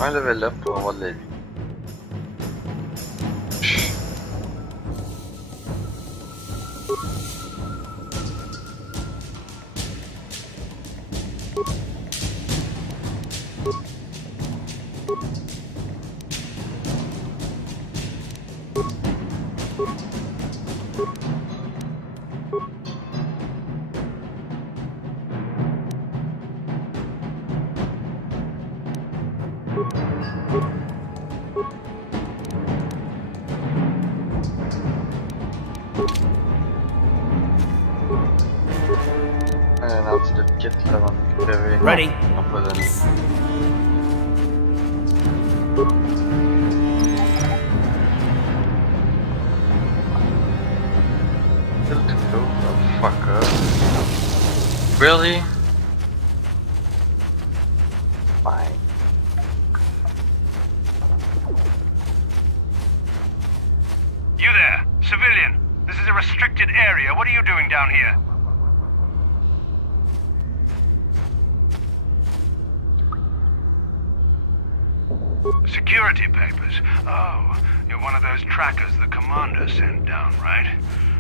Un level up pour avoir de la vie. Ready. Empoisonné. Oh, fuck up. Really? Fine. You there, civilian. This is a restricted area. What are you doing down here? Security papers. Oh, you're one of those trackers the commander sent down, right?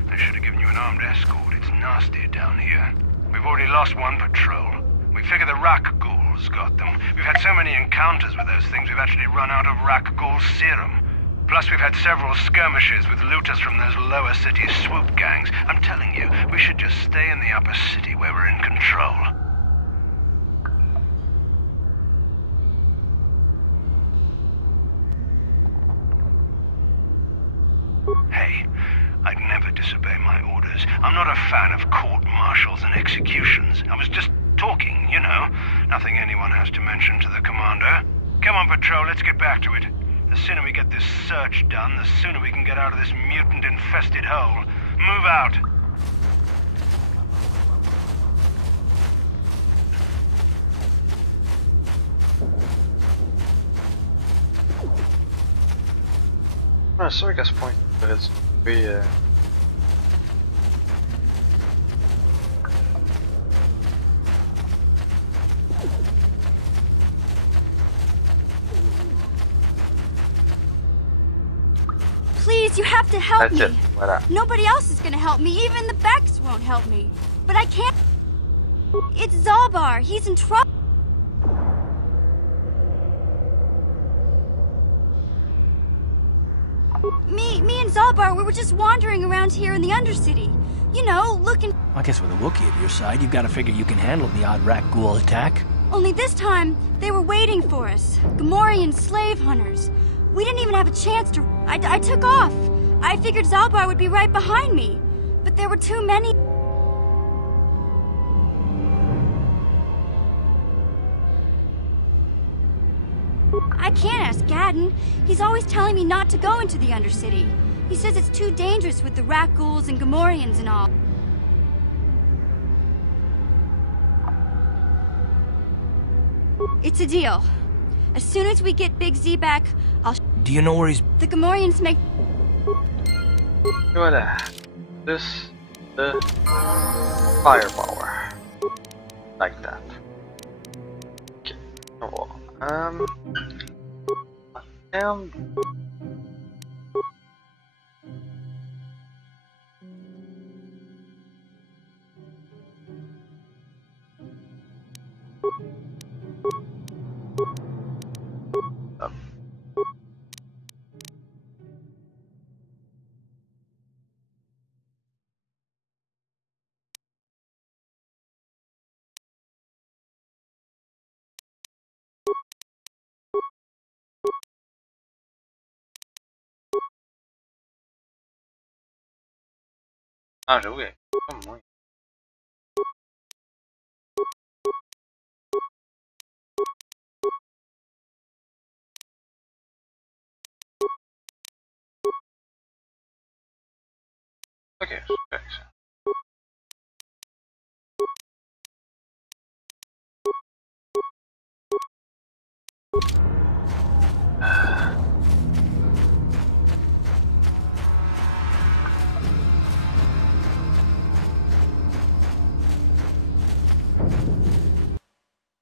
They should have given you an armed escort. It's nasty down here. We've already lost one patrol. We figure the Rak ghouls got them. We've had so many encounters with those things, we've actually run out of Rak ghoul serum. Plus, we've had several skirmishes with looters from those lower city swoop gangs. I'm telling you, we should just stay in the upper city where we're in control. Hey, I'd never disobey my orders. I'm not a fan of court-martials and executions. I was just talking, you know. Nothing anyone has to mention to the commander. Come on, Patrol, let's get back to it. The sooner we get this search done, the sooner we can get out of this mutant-infested hole. Move out. Ah, c'est sûr qu'à ce point, j'aurais dû trouver... Please, you have to help That's me. it. Voilà. Nobody else is gonna help me. Even the Becks won't help me. But I can't. It's Zalbar. He's in trouble. Me and Zalbar, we were just wandering around here in the Undercity. You know, looking... I guess with a Wookiee at your side, you've got to figure you can handle the odd Rak ghoul attack. Only this time, they were waiting for us. Gamorrean slave hunters. We didn't even have a chance to... I took off. I figured Zalbar would be right behind me. But there were too many... I can't ask Gadden. He's always telling me not to go into the Undercity. He says it's too dangerous with the Rak ghouls and Gamorreans and all. It's a deal. As soon as we get Big Z back, I'll... Do you know where he's... The Gamorreans make... Voilà. This... the... firepower. Like that. Okay. Oh, Hop. Ah, j'avoue, comme moi. Ok, c'est correct, ça.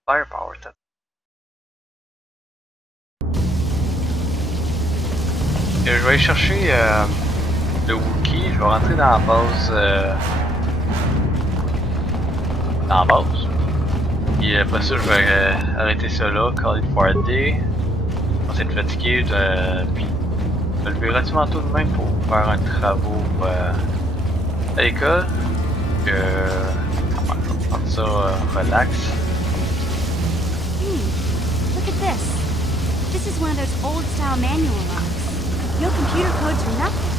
Firepower, peut-être. Je vais aller chercher le Wookie, je vais rentrer dans la base. Dans la base. Et après ça, je vais arrêter ça là, caller le Partie. Je vais être fatigué, puis je vais lever relativement tôt de même pour faire un travaux à l'école. Je vais prendre ça relax. Look at this. This is one of those old-style manual locks. No computer codes or nothing.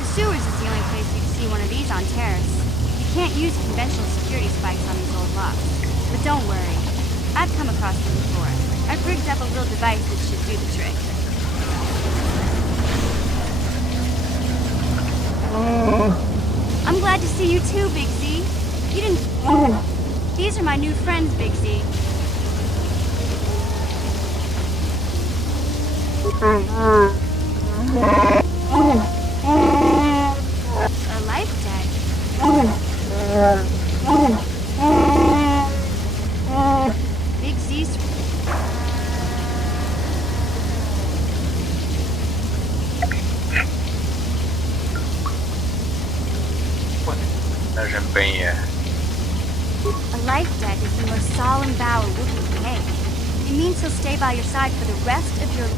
The sewers is the only place you'd see one of these on Terrace. You can't use conventional security spikes on these old locks. But don't worry. I've come across them before. I've rigged up a little device that should do the trick. I'm glad to see you too, Big Z. You didn't... These are my new friends, Big Z. A life debt. Big Z's. J'aime bien. A life debt is the most solemn vow a Wookiee can make. It means he'll stay by your side for the rest of your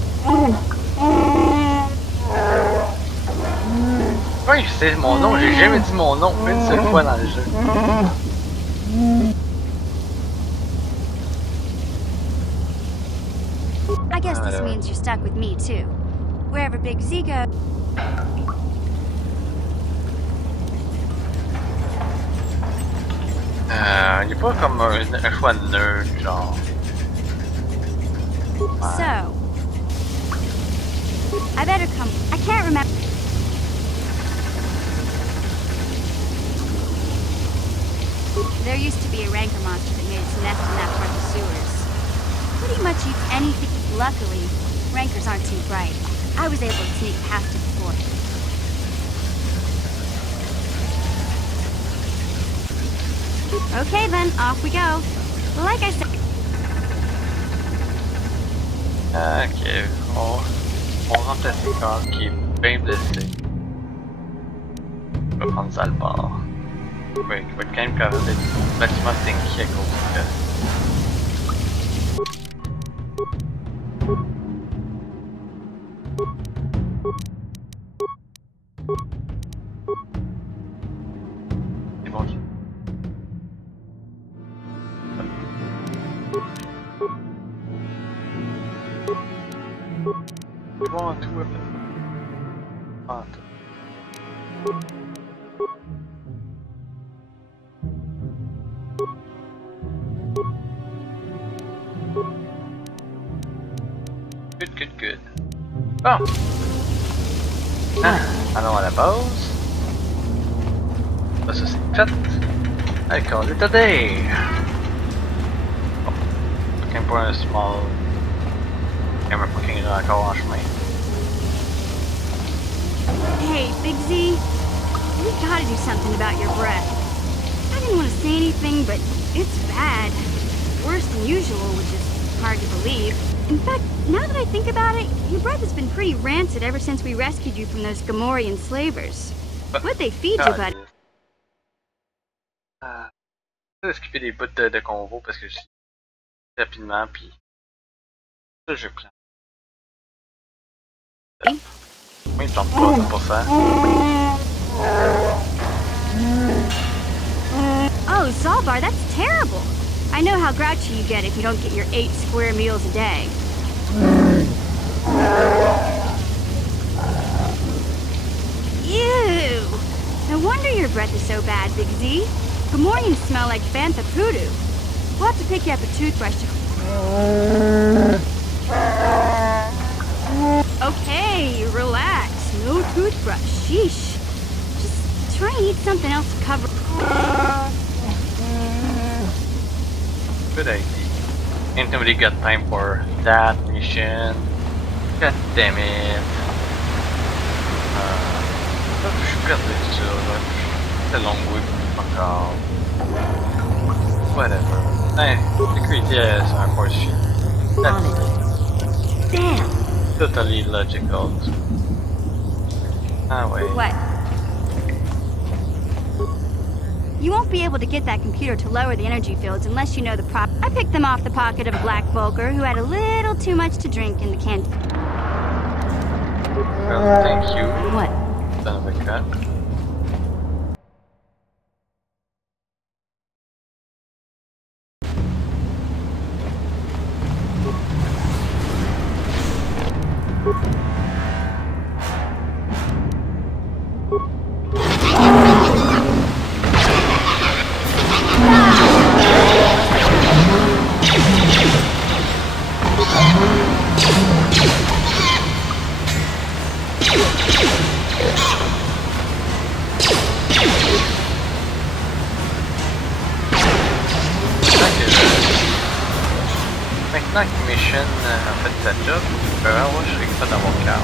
Oui, c'est mon nom, j'ai jamais dit mon nom une seule fois dans le jeu. I guess this means you're stuck with me too. Wherever Big Z goes. Il n'y a pas comme un choix neutre, genre. So, I better come. I can't remember. There used to be a rancor monster that made its nest in that part of the sewers. Pretty much eats anything. Luckily, rancors aren't too bright. I was able to sneak past it before. Okay then, off we go. Like I said. Ok, on remplacer Carl qui est bien blessé. Je vais prendre ça le bord. Oui, il va être quand même capable d'être relativement tanky à cause de... C'est bon, ok. C'est bon, tout va bien. Ah, tout. Good. Bon. Ah, allons à la base. Ça c'est fait. Allez, call it a day. Bon. Looking for a small... Camera booking encore en chemin. Hey, Big Z. We gotta do something about your breath. I didn't want to say anything, but it's bad. Worse than usual, which is hard to believe. In fact, now that I think about it, your breath has been pretty rancid ever since we rescued you from those Gamorrean slavers. What'd they feed you, buddy? Je vais skipper des bouts de convo parce que rapidement, puis ça je prends. Oui, je tombe pas, c'est pour ça. Oh, Zalbar, that's terrible. I know how grouchy you get if you don't get your 8 square meals a day. Ew! No wonder your breath is so bad, Big Z. Good morning smell like Fanta Poodoo. We'll have to pick you up a toothbrush to... Okay, relax. No toothbrush. Sheesh. Just try and eat something else to cover... Good idea. Ain't nobody got time for that mission. God damn it. Je suis perdu sur c'est long way encore. Whatever. Hey, security is un force field. That's damn. Totally logical. Ah wait. What? You won't be able to get that computer to lower the energy fields unless you know the prop. I picked them off the pocket of a black Volker who had a little too much to drink in the canteen. Well, thank you. What? Son of a cut. Maintenant que Mission a fait sa job, moi je serai pas dans mon cœur.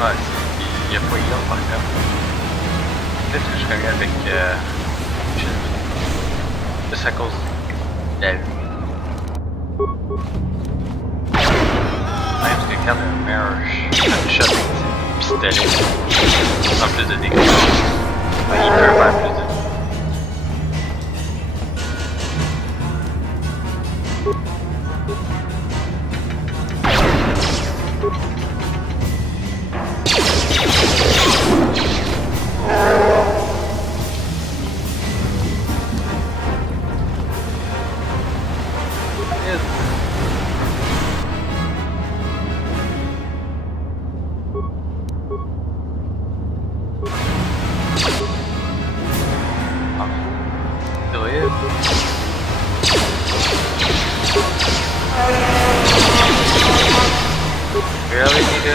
Ouais, il y a pas eu là par contre. Peut-être que je serais mieux avec Mission. Juste à cause de la vue. Ouais, parce que quand le meilleur shot pistolet, en plus de dégâts. Ouais, il peut faire plus de dégâts. Really, nigga?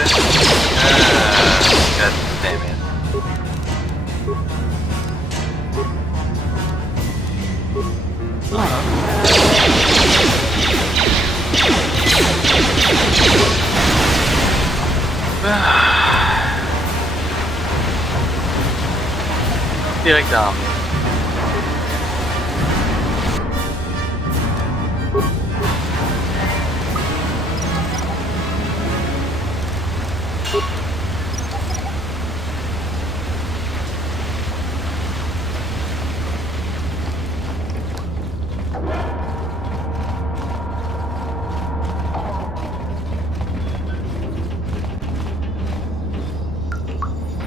God damn it. Direct dans le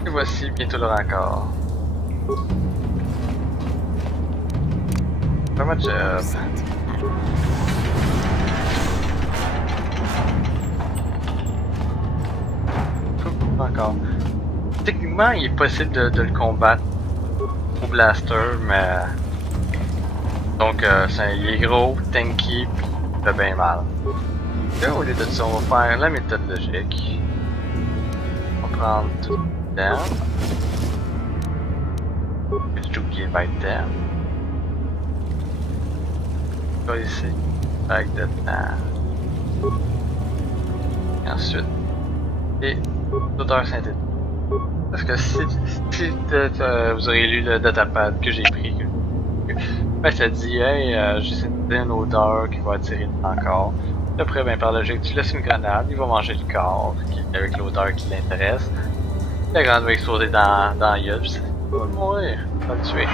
et voici bientôt le raccord. Pas mal de job. Encore. Techniquement, il est possible de le combattre au blaster, mais donc il est gros, tanky, puis il fait bien mal. Là, au lieu de ça, on va faire la méthode logique. On va prendre tout dedans. J'ai oublié right there. On va ici, avec dedans. Et ensuite, et l'odeur synthétique. Parce que si vous aurez lu le datapad que j'ai pris, ben ça dit hey, j'ai synthésé une odeur qui va attirer le corps. Après, ben par logique, tu laisses une grenade, il va manger le corps avec l'odeur qui l'intéresse. La grande va exploser dans la gueule. On va le mourir. On va le tuer.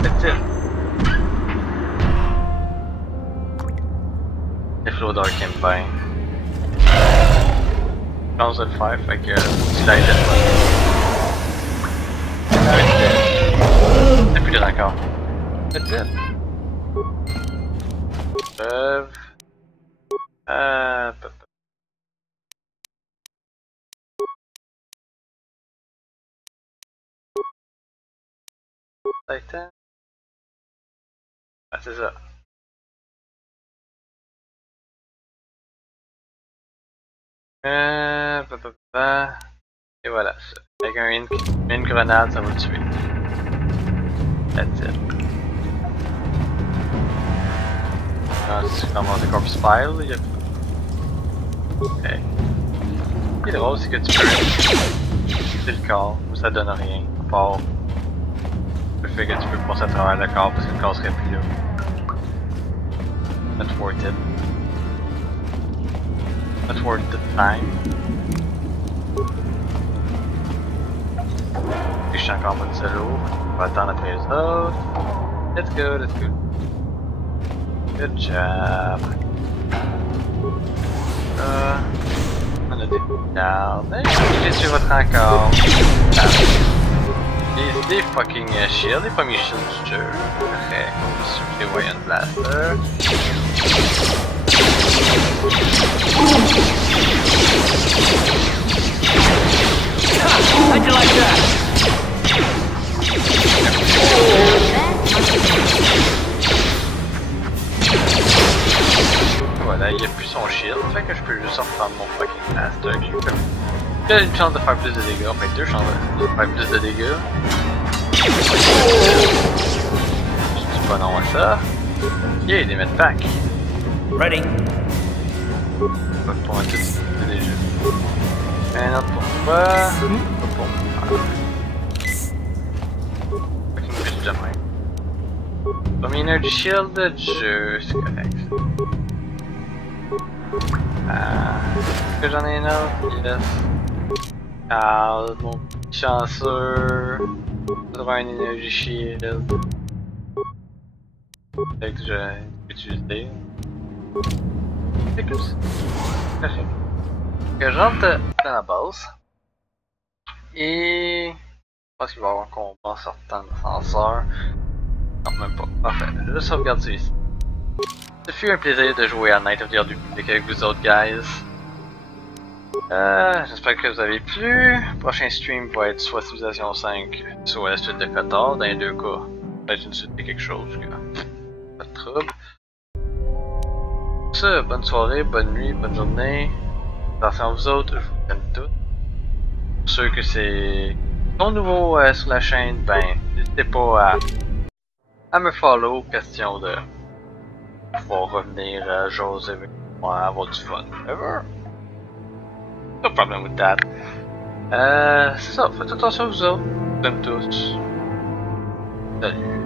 C'est it. Les flots d'or qui aiment bien. Je pense de le faire, fait que tu l'as aidé. C'est plus grand encore. C'est it. Titan. Ah, c'est ça. Et voilà. Avec une grenade, ça va le tuer. That's it. Ah, c'est comment le corpse pile, il y a... Ok. Ce qui est drôle, c'est que tu peux... C'est le corps, où ça donne rien, à part... Le fait que tu peux passer à travers le corps parce que le corps serait plus là. Not worth it. Not worth the time. Puis je suis encore en mode solo. On va attendre après les autres. Let's go, let's go. Good job. On a des gardes. J'ai tué votre encore. Des fucking shields, les premiers shields du jeu. Correct, on va suivre les Iron Blaster. How'd you like that? Voilà, il n'y a plus son shield, fait que je peux juste reprendre mon fucking blaster. J'ai une chance de faire plus de dégâts, enfin deux chances de faire plus de dégâts. Je dis pas non à ça. Yeah, des medpacks. Ready. Pas pour un tout déjà. Un autre pour toi. Pas pour moi. Fucking plus jamais. Premier energy shield de jeu, c'est correct. Est-ce que j'en ai un autre? Yes. Ah, mon petit chanceux. Je dois avoir un energy shield. Peut-être que je vais utiliser. C'est cool ça. Parfait. Que je rentre dans la base. Et... je pense qu'il va y avoir un combat en sortant de l'ascenseur. Non, même pas. Parfait. Je vais sauvegarder celui-ci. Ce fut un plaisir de jouer à Night of the Old Republic avec vous autres, guys. J'espère que vous avez plu. Le prochain stream va être soit Civilization 5, soit la suite de Kotor. Dans les deux cas, peut-être une suite de quelque chose. Pas de trouble. Pour ça, bonne soirée, bonne nuit, bonne journée. Attention à vous autres, je vous aime tous. Pour ceux que c'est non nouveau sur la chaîne, ben n'hésitez pas à me follow, question de pouvoir revenir jaser avec moi, avoir du fun. Ever. No problem with that. C'est ça, faites attention à vous autres. Je vous aime tous. Salut.